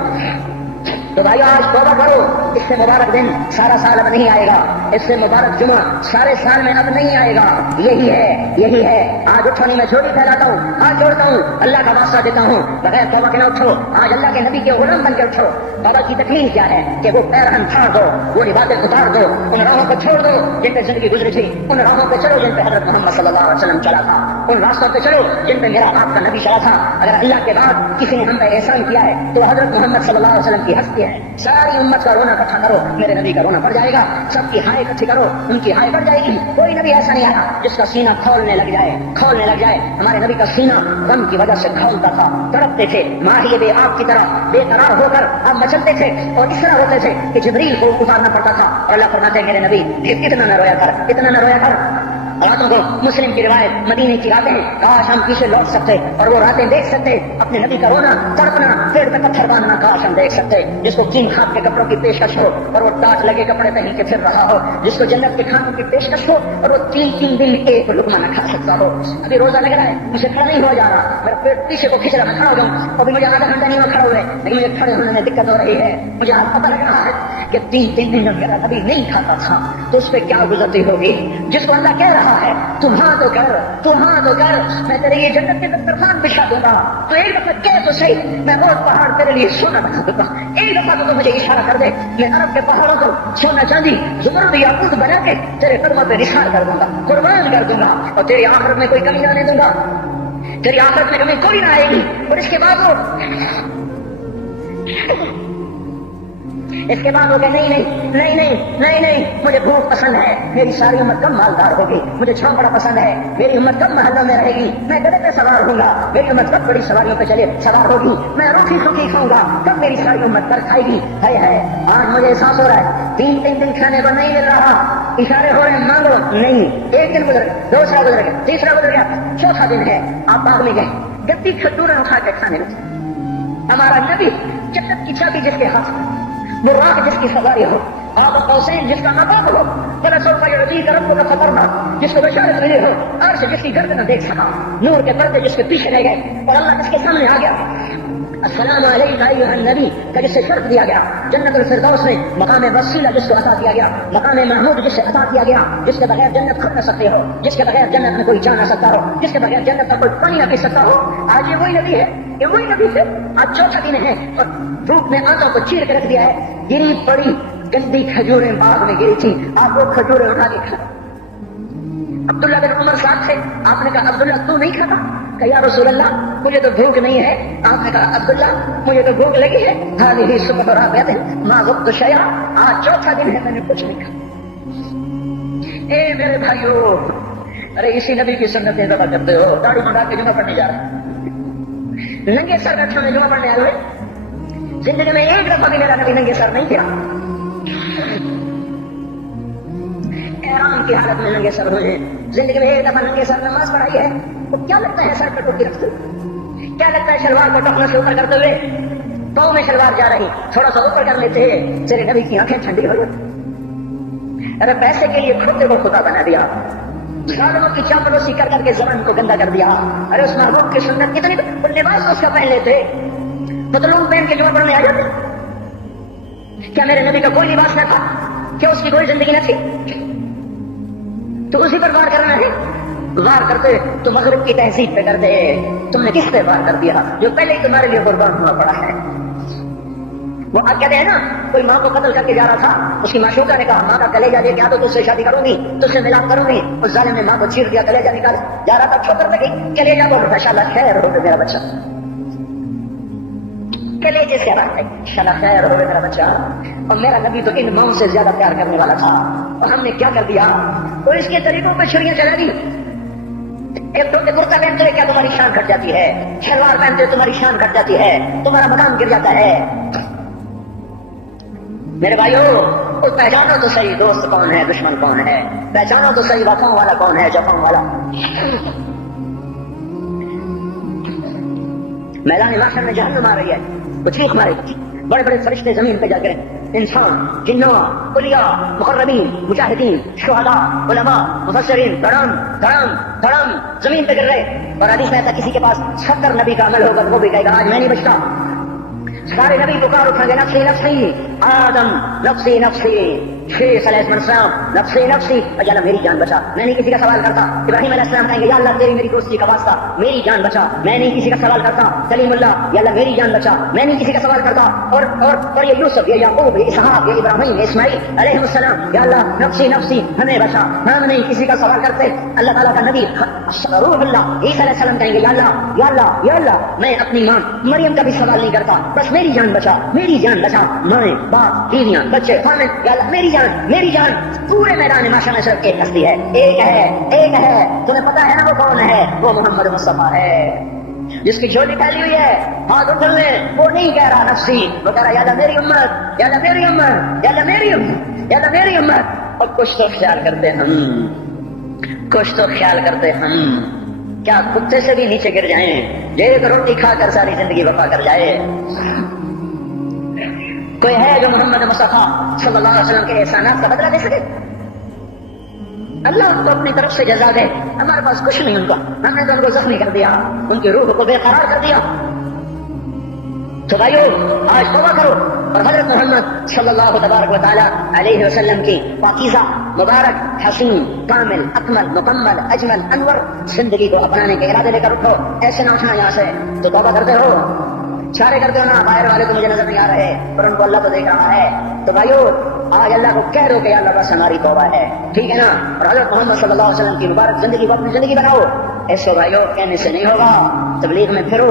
تو بھائی آج توبہ کرو، اس سے مبارک دن سارا سال اب نہیں آئے گا، اس سے مبارک جمعہ سارے سال میں اب نہیں آئے گا، یہی ہے۔ آج اٹھو نہیں، میں جھولی پھیلاتا ہوں، ہاتھ جوڑتا ہوں، اللہ کا واسطہ دیتا ہوں، بغیر توبہ کے نہ اٹھو۔ آج اللہ کے نبی کے غلام بن کے اٹھو۔ بابا کی تکلیف کیا ہے کہ وہ پیرہن پھاڑ دو، وہ عبادتیں اتار دو، ان راہوں کو چھوڑ دو جن پہ زندگی گزری تھی، ان راہوں پہ چلو جن پہ حضرت محمد صلی اللہ علیہ وسلم چلا تھا، ان راستوں پہ چلو جن پہ میرا آپ کا نبی چلا تھا۔ اگر اللہ کے بعد کسی نے ہم پہ احسان کیا ہے تو حضرت محمد صلی اللہ علیہ وسلم کی ہستی ہے۔ ساری امت کا رونا اکٹھا کرو، میرے نبی کا رونا پڑ جائے گا، سب کی ہائے اکٹھی کرو، ان کی ہائے بڑھ جائے گی۔ کوئی نبی ایسا نہیں آیا جس کا سینہ کھولنے لگ جائے۔ ہمارے نبی کا سینہ غم کی وجہ سے کھولتا تھا، تڑپتے تھے، ماہی بے آگ کی طرح بے قرار ہو کر آپ مچلتے تھے، اور اس طرح ہوتے تھے کہ جبریل کو اتارنا پڑتا تھا، اور اللہ فرماتے ہیں میرے نبی اتنا نہ رویا کر۔ راتوں کو مسلم کی روایت، مدینے کی راتیں، کاش ہم پیچھے لوٹ سکتے اور وہ راتیں دیکھ سکتے، اپنے نبی کا رونا، تڑپنا، پیڑ پہ پتھر باندھنا، کاش ہم دیکھ سکتے۔ جس کو کین خاک کے کپڑوں کی پیشکش ہو اور وہ ٹاٹ لگے کپڑے پہن کے پھر رہا ہو، جس کو جنت کے کھانوں کی پیشکش ہو اور وہ تین دن ایک لقمہ نہ کھا سکتا ہو۔ ابھی روزہ لگ رہا ہے، مجھے کھڑا نہیں ہو جا رہا، میرا پیٹ پیچھے کو کھینچ رہا، میں کھڑا ہو جاؤں، ابھی مجھے آدھا گھنٹہ نہیں کھڑا ہوئے، لیکن مجھے کھڑے ہونے میں دقت ہو رہی ہے۔ مجھے پتہ لگ رہا ہے کہ تین دن میرا نبی نہیں کھاتا تھا، تو اس پہ کیا گزرتی ہوگی۔ جس کو اللہ کہہ رہا ہے تم ہاں تو کر، میں تیرے لیے جنت کے دسترخوان بچھا دوں گا، تو ایک دفعہ کہہ تو صحیح، میں اور پہاڑ تیرے لیے سونا بنا دوں گا۔ ایک دفعہ تو مجھے اشارہ کر دے، میں عرب کے پہاڑوں کو سونا چاندی زمرد یاقوت بنا کے تیرے قدموں پہ نثار کر دوں گا، قربان کر دوں گا، اور تیری آخرت میں کوئی کمی آنے دوں گا، تیری آخرت میں کمی کوئی نہ آئے گی۔ اور اس کے بعد وہ کہ نہیں، مجھے بھوک پسند ہے، میری ساری امت کم مالدار ہوگی، مجھے چھاپڑا پسند ہے، میری امت کم محلوں میں رہے گی، میں گدے پہ سوار ہوں گا، میری امت کب بڑی سواریوں پہ سوار ہوگی، میں روٹی سوکھی کھاؤں گا، کب میری ساری امت کر کھائے گی۔ ہے آج مجھے احساس ہو رہا ہے، تین دن کھانے کو نہیں مل رہا، اشارے ہو رہے ہیں مانگو نہیں۔ ایک دن گزر گیا، دوسرا گزر گیا، تیسرا گزر گیا، چوتھا دن ہے، آپ باغ میں گئے، گدی کھجوریں اٹھا کے کھانے لگے۔ ہمارا نبی جنت کی چابی جس کے ہاتھ میں، وہ راہ جس کی سواری ہو، آپ قوسین جس کا مقام ہو، فَلَسَوْفَ يُعْطِيكَ رَبُّكَ فَتَرْضَىٰ جس کو بشارت ملی ہو، عرش جس کی گرد نہ دیکھ سکا، نور کے پردے جس کے پیچھے رہ گئے، اور اللہ جس کے سامنے آ گیا، السلام علیکم ایھا النبی کا جس سے شرف دیا گیا، جنت الفردوس میں مقام وسیلہ جس کو عطا کیا گیا، مقام محمود جس سے عطا کیا گیا، جس کے بغیر جنت کھل نہ سکتے ہو، جس کے بغیر جنت میں کوئی جا نہ سکتا ہو، جس کے بغیر جنت کا کوئی پانی نہ پی سکتا ہو۔ آج یہ وہی نبی ہے، یہ وہی نبی ہے، آج چوتھا دن ہے اور دھوپ میں آنکھوں کو چیر کے رکھ دیا ہے، گری پڑی گندی کھجوریں باغ میں گری تھی، آپ وہ کھجوریں اٹھا کے کھا۔ عبداللہ بن عمر ساتھ تھے، آپ نے کہا عبداللہ تو نہیں کھاتا؟ کہ یا رسول اللہ مجھے تو بھوک نہیں ہے۔ آپ نے کہا عبداللہ مجھے تو بھوک لگی ہے، هذه صبح رابعہ ما ذقت شیئا، آج چوتھا دن ہے میں نے کچھ نہیں کھایا۔ اے میرے بھائیو، ارے اسی نبی کی سنتیں دبا کرتے ہو، داڑھی منڈا کے جمعہ پڑھنے جا رہے ہیں، ننگے سر رکھے میں جمعہ پڑھنے آئے ہوئے، زندگی میں ایک دفعہ بھی میرا نبی ننگے سر نہیں کیا، احرام کی حالت میں ننگے سر ہوئے، زندگی میں ایک دفعہ ننگے سر نماز پڑھائی ہے۔ تو کیا لگتا ہے سر پر ٹوپی رکھتے، کیا لگتا ہے شلوار کو ٹخنوں سے اوپر کرتے ہوئے، پاؤں میں شلوار جا رہی، تھوڑا سا اوپر کر لیتے، تیرے نبی کی آنکھیں ٹھنڈی ہو جاتی، ارے پیسے کے لیے کھوتے کو خدا بنا دیا، ظالموں کی چاپلوسی کر کر کے زبان کو گندا کر دیا. ارے اس محبوب کی سنت کتنی لباس اس کا پہن لیتے، پتلون پہن کے جمعہ پڑھنے آ جاتے. کیا میرے نبی کا کوئی لباس نہ تھا؟ کیا اس کی کوئی زندگی نہ تھی؟ تو اسی پر وار کرنا ہے. وار کرتے تو مغرب کی تہذیب پہ کرتے. تم نے کس پہ وار کر دیا جو پہلے ہی تمہارے لیے قربان ہوا پڑا ہے؟ وہ آپ کہتے ہیں نا، کوئی ماں کو قتل کر کے جا رہا تھا، اس کی معشوقہ نے کہا ماں کا کلیجہ دے کے آ تو تجھ سے شادی کروں گی، تجھ سے ملاپ کروں گی. اس ظالم نے ماں کو چیر دیا، کلیجہ نکال جا رہا تھا، ٹھوکر لگی، کلیجہ بول رہا تھا شاءاللہ خیر ہو میرا بچہ. کلیجے سے بات ہے شاءاللہ خیر ہو میرا بچہ. اور میرا نبی تو ان ماؤں سے زیادہ پیار کرنے والا تھا، اور ہم نے کیا کر دیا؟ اور اس کے طریقوں پہ چھڑیاں چلا دی. ایک ٹوٹے کرتا پہنتے ہوئے کیا تمہاری شان گھٹ جاتی ہے؟ شلوار پہنتے ہوئے تمہاری شان گھٹ جاتی ہے، تمہارا مقام گر جاتا ہے. میرے بھائیو، پہچانو تو صحیح دوست کون ہے، دشمن کون ہے. پہچانو تو صحیح وفاؤں والا کون ہے، جفاؤں والا. میدان محشر میں جہنم آ رہی ہے، وہ چیخ مارے گی. بڑے بڑے فرشتے زمین پہ جا کر، انسان، جنوں، اولیاء، مقربین، مجاہدین، شہداء، علماء، مفسرین، دھڑام دھڑام دھڑام زمین پہ گر رہے. اور حدیث میں ایسا کسی کے پاس 70 نبی کا عمل ہوگا وہ بھی کہے گا آج میں نہیں بچتا. سارے نبی پکار اٹھیں گے نفسی نفسی، آدم نفسی نفسی، شیخ علیہ السلام نفسی نفسی. یا اللہ میری جان بچا، میں نہیں کسی کا سوال کرتا. ابراہیم علیہ السلام کہیں گے یا اللہ تیری میری دوستی کا واسطہ میری جان بچا، میں نہیں کسی کا سوال کرتا. کلیم اللہ، یا اللہ میری جان بچا، میں نہیں کسی کا سوال کرتا. اور یہ یوسف، یہ یعقوب، یہ اسحاق، یہ ابراہیم، یہ اسماعیل علیہ السلام، یا اللہ نفسی نفسی ہمیں بچا، ہم نہیں کسی کا سوال کرتے. اللہ تعالیٰ کا نبی روح اللہ عیسیٰ علیہ السلام کہیں گے یا اللہ یا اللہ یا اللہ میں اپنی ماں مریم کا بھی سوال نہیں کرتا، بس میری جان بچا، میری جان بچا. مائیں، باپ، بیویاں، بچے، خامد، یا اللہ میری جان میری جان. پورے میدان معاشر میں صرف ایک ہستی ہے، ایک ہے. تمہیں پتا ہے نا وہ کون ہے؟ وہ محمد مصطفیٰ ہے، جس کی جھولی پھیلی ہوئی ہے ہاتھ اٹھ لے. وہ نہیں کہہ رہا نفسی، وہ کہہ رہا یا اللہ میری امت، یا اللہ میری امت، یا اللہ میری امت، یا اللہ میری امت. اور کچھ تو خیال کرتے ہم، کچھ تو خیال کرتے ہم. کیا کتے سے بھی نیچے گر جائیں، ایک روٹی کھا کر ساری زندگی وفا کر جائے؟ کوئی ہے جو محمد مصطفیٰ صلی اللہ علیہ وسلم کے احسانات کا بدلہ دے سکے؟ اللہ ان کو اپنی طرف سے جزا دے. ہمارے پاس کچھ نہیں ان کا، ہم نے تو ان کو زخمی کر دیا، ان کی روح کو بے قرار کر دیا. تو بھائیو آج توبہ کرو اور حضرت محمد صلی اللہ تبارک و تعالی علیہ وسلم کی پاکیزہ، مبارک، حسین، کامل، اکمل، مکمل، اجمل، انور زندگی کو اپنانے کے ارادے لے کر اٹھو. ایسے نہ اٹھنا یہاں سے. تو توبہ کرتے ہو، اشارے کرتے ہو نا باہر والے تو مجھے نظر نہیں آ رہے پر ان کو اللہ تو دیکھ رہا ہے. تو بھائیو آج اللہ کو کہہ دو کہ اللہ بس ہماری توبہ ہے، ٹھیک ہے نا. اور حضرت محمد صلی اللہ علیہ وسلم کی مبارک زندگی کو اپنی زندگی بناؤ. ایسے بھائیو کہنے سے نہیں ہوگا. تبلیغ میں پھرو،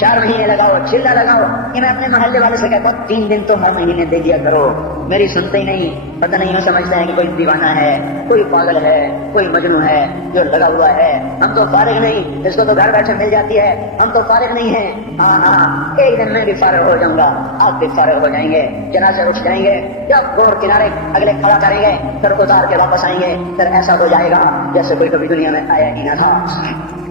4 مہینے لگاؤ، چلہ لگاؤ. یہ میں اپنے محلے والے سے کہتا ہوں 3 دن تو ہر مہینے دے دیا کرو. میری سنتے ہی نہیں، پتہ نہیں سمجھتے ہیں کہ کوئی دیوانہ ہے، کوئی پاگل ہے، کوئی مجنون ہے جو لگا ہوا ہے. ہم تو فارغ نہیں، اس کو تو گھر بیٹھے مل جاتی ہے. ہم تو فارغ نہیں ہیں. ہاں ایک دن میں بھی فارغ ہو جاؤں گا، آپ بھی فارغ ہو جائیں گے. جنازے اٹھ جائیں گے، جب گور کنارے اگلے کھڑا کریں گے پھر اتار کے واپس آئیں گے. پھر ایسا ہو جائے گا جیسے کوئی کبھی دنیا میں آیا ہی نہ تھا.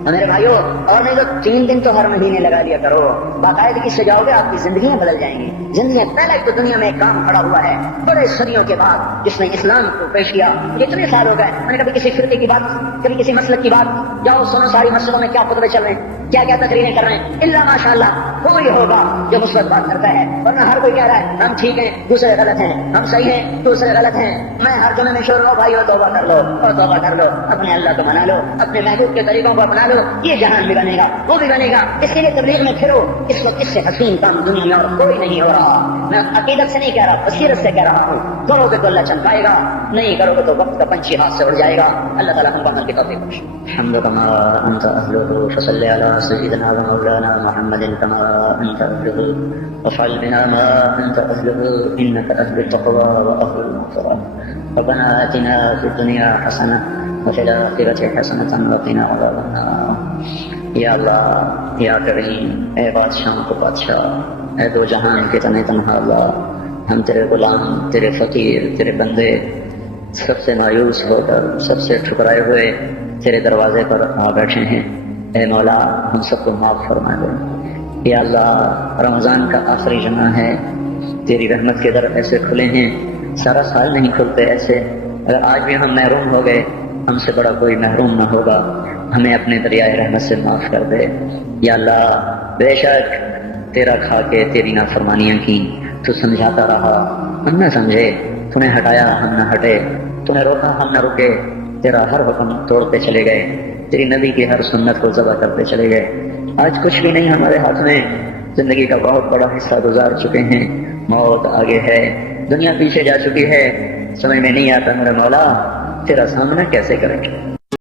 میرے بھائیوں، اور نہیں تو 3 دن تو ہر مہینے لگا لیا کرو. باقاعدگی سے جاؤ گے، آپ کی زندگیاں بدل جائیں گی. زندگیاں پہلے تو دنیا میں ایک کام کھڑا ہوا ہے بڑے صدیوں کے بعد جس نے اسلام کو پیش کیا. اتنے سال ہو گئے میں نے کبھی کسی فرقے کی بات، کبھی کسی مسلک کی بات، جاؤ سنو ساری مسجدوں میں کیا خطبے چل رہے ہیں، کیا کیا تقریریں کر رہے ہیں. اللہ ماشاء اللہ کوئی ہوگا جو مثبت بات کرتا ہے، ورنہ ہر کوئی کہہ رہا ہے ہم ٹھیک ہیں دوسرے غلط ہیں، ہم صحیح ہیں دوسرے غلط ہیں. میں ہر جمعے میں شور ہو بھائی ہو توبہ کر لو، اور توبہ کر لو، اپنے اللہ کو منا لو، اپنے محبوب کے طریقوں کو اپنا لو. یہ جہان بھی بنے گا، وہ بھی بنے گا. اس لیے تبلیغ میں پھرو. اس وقت اس سے حسین کام دنیا میں اور کوئی نہیں ہو رہا. میں عقیدت سے نہیں کہہ رہا، بصیرت سے کہہ رہا ہوں. کرو گے تو اللہ چمکائے گا، نہیں کرو گے تو وقت کا پنچھی ہاتھ سے اڑ جائے گا. اللہ تعالیٰ ہم کو عمل کی توفیق بخشے. الحمد للہ انت اہلہ فصلی علی سیدنا و مولانا محمد کما انت اہلہ وفعل بنا ما انت اہلہ انک اہل التقوی و اہل المغفرہ. ربنا آتنا فی الدنیا حسنہ وفی الآخرۃ حسنۃ وقنا عذاب النار. یا اللہ یا کریم، اے بادشاہ کو بادشاہ، اے دو جہان کے تن تنہا اللہ، ہم تیرے غلام، تیرے فقیر، تیرے بندے سب سے مایوس ہو کر، سب سے ٹھکرائے ہوئے تیرے دروازے پر آ بیٹھے ہیں. اے مولا ہم سب کو معاف فرما دے. یا اللہ رمضان کا آخری جمعہ ہے، تیری رحمت کے در ایسے کھلے ہیں، سارا سال نہیں کھلتے ایسے. اگر آج بھی ہم محروم ہو گئے، ہم سے بڑا کوئی محروم نہ ہوگا، ہمیں اپنے دریائے رحمت سے معاف کر دے۔ یا اللہ بے شک تیرا کھا کے تیری نافرمانیاں کی، تو سمجھاتا رہا ہم نہ سمجھے، تو نے ہٹایا ہم نہ ہٹے، تو نے روکا ہم نہ رکے، تیرا ہر حکم توڑتے چلے گئے، تیری نبی کی ہر سنت کو ذبح کرتے چلے گئے۔ آج کچھ بھی نہیں ہمارے ہاتھ میں، زندگی کا بہت بڑا حصہ گزار چکے ہیں، موت آگے ہے، دنیا پیچھے جا چکی ہے، سمجھ میں نہیں آتا میرے مولا تیرا سامنا کیسے کریں۔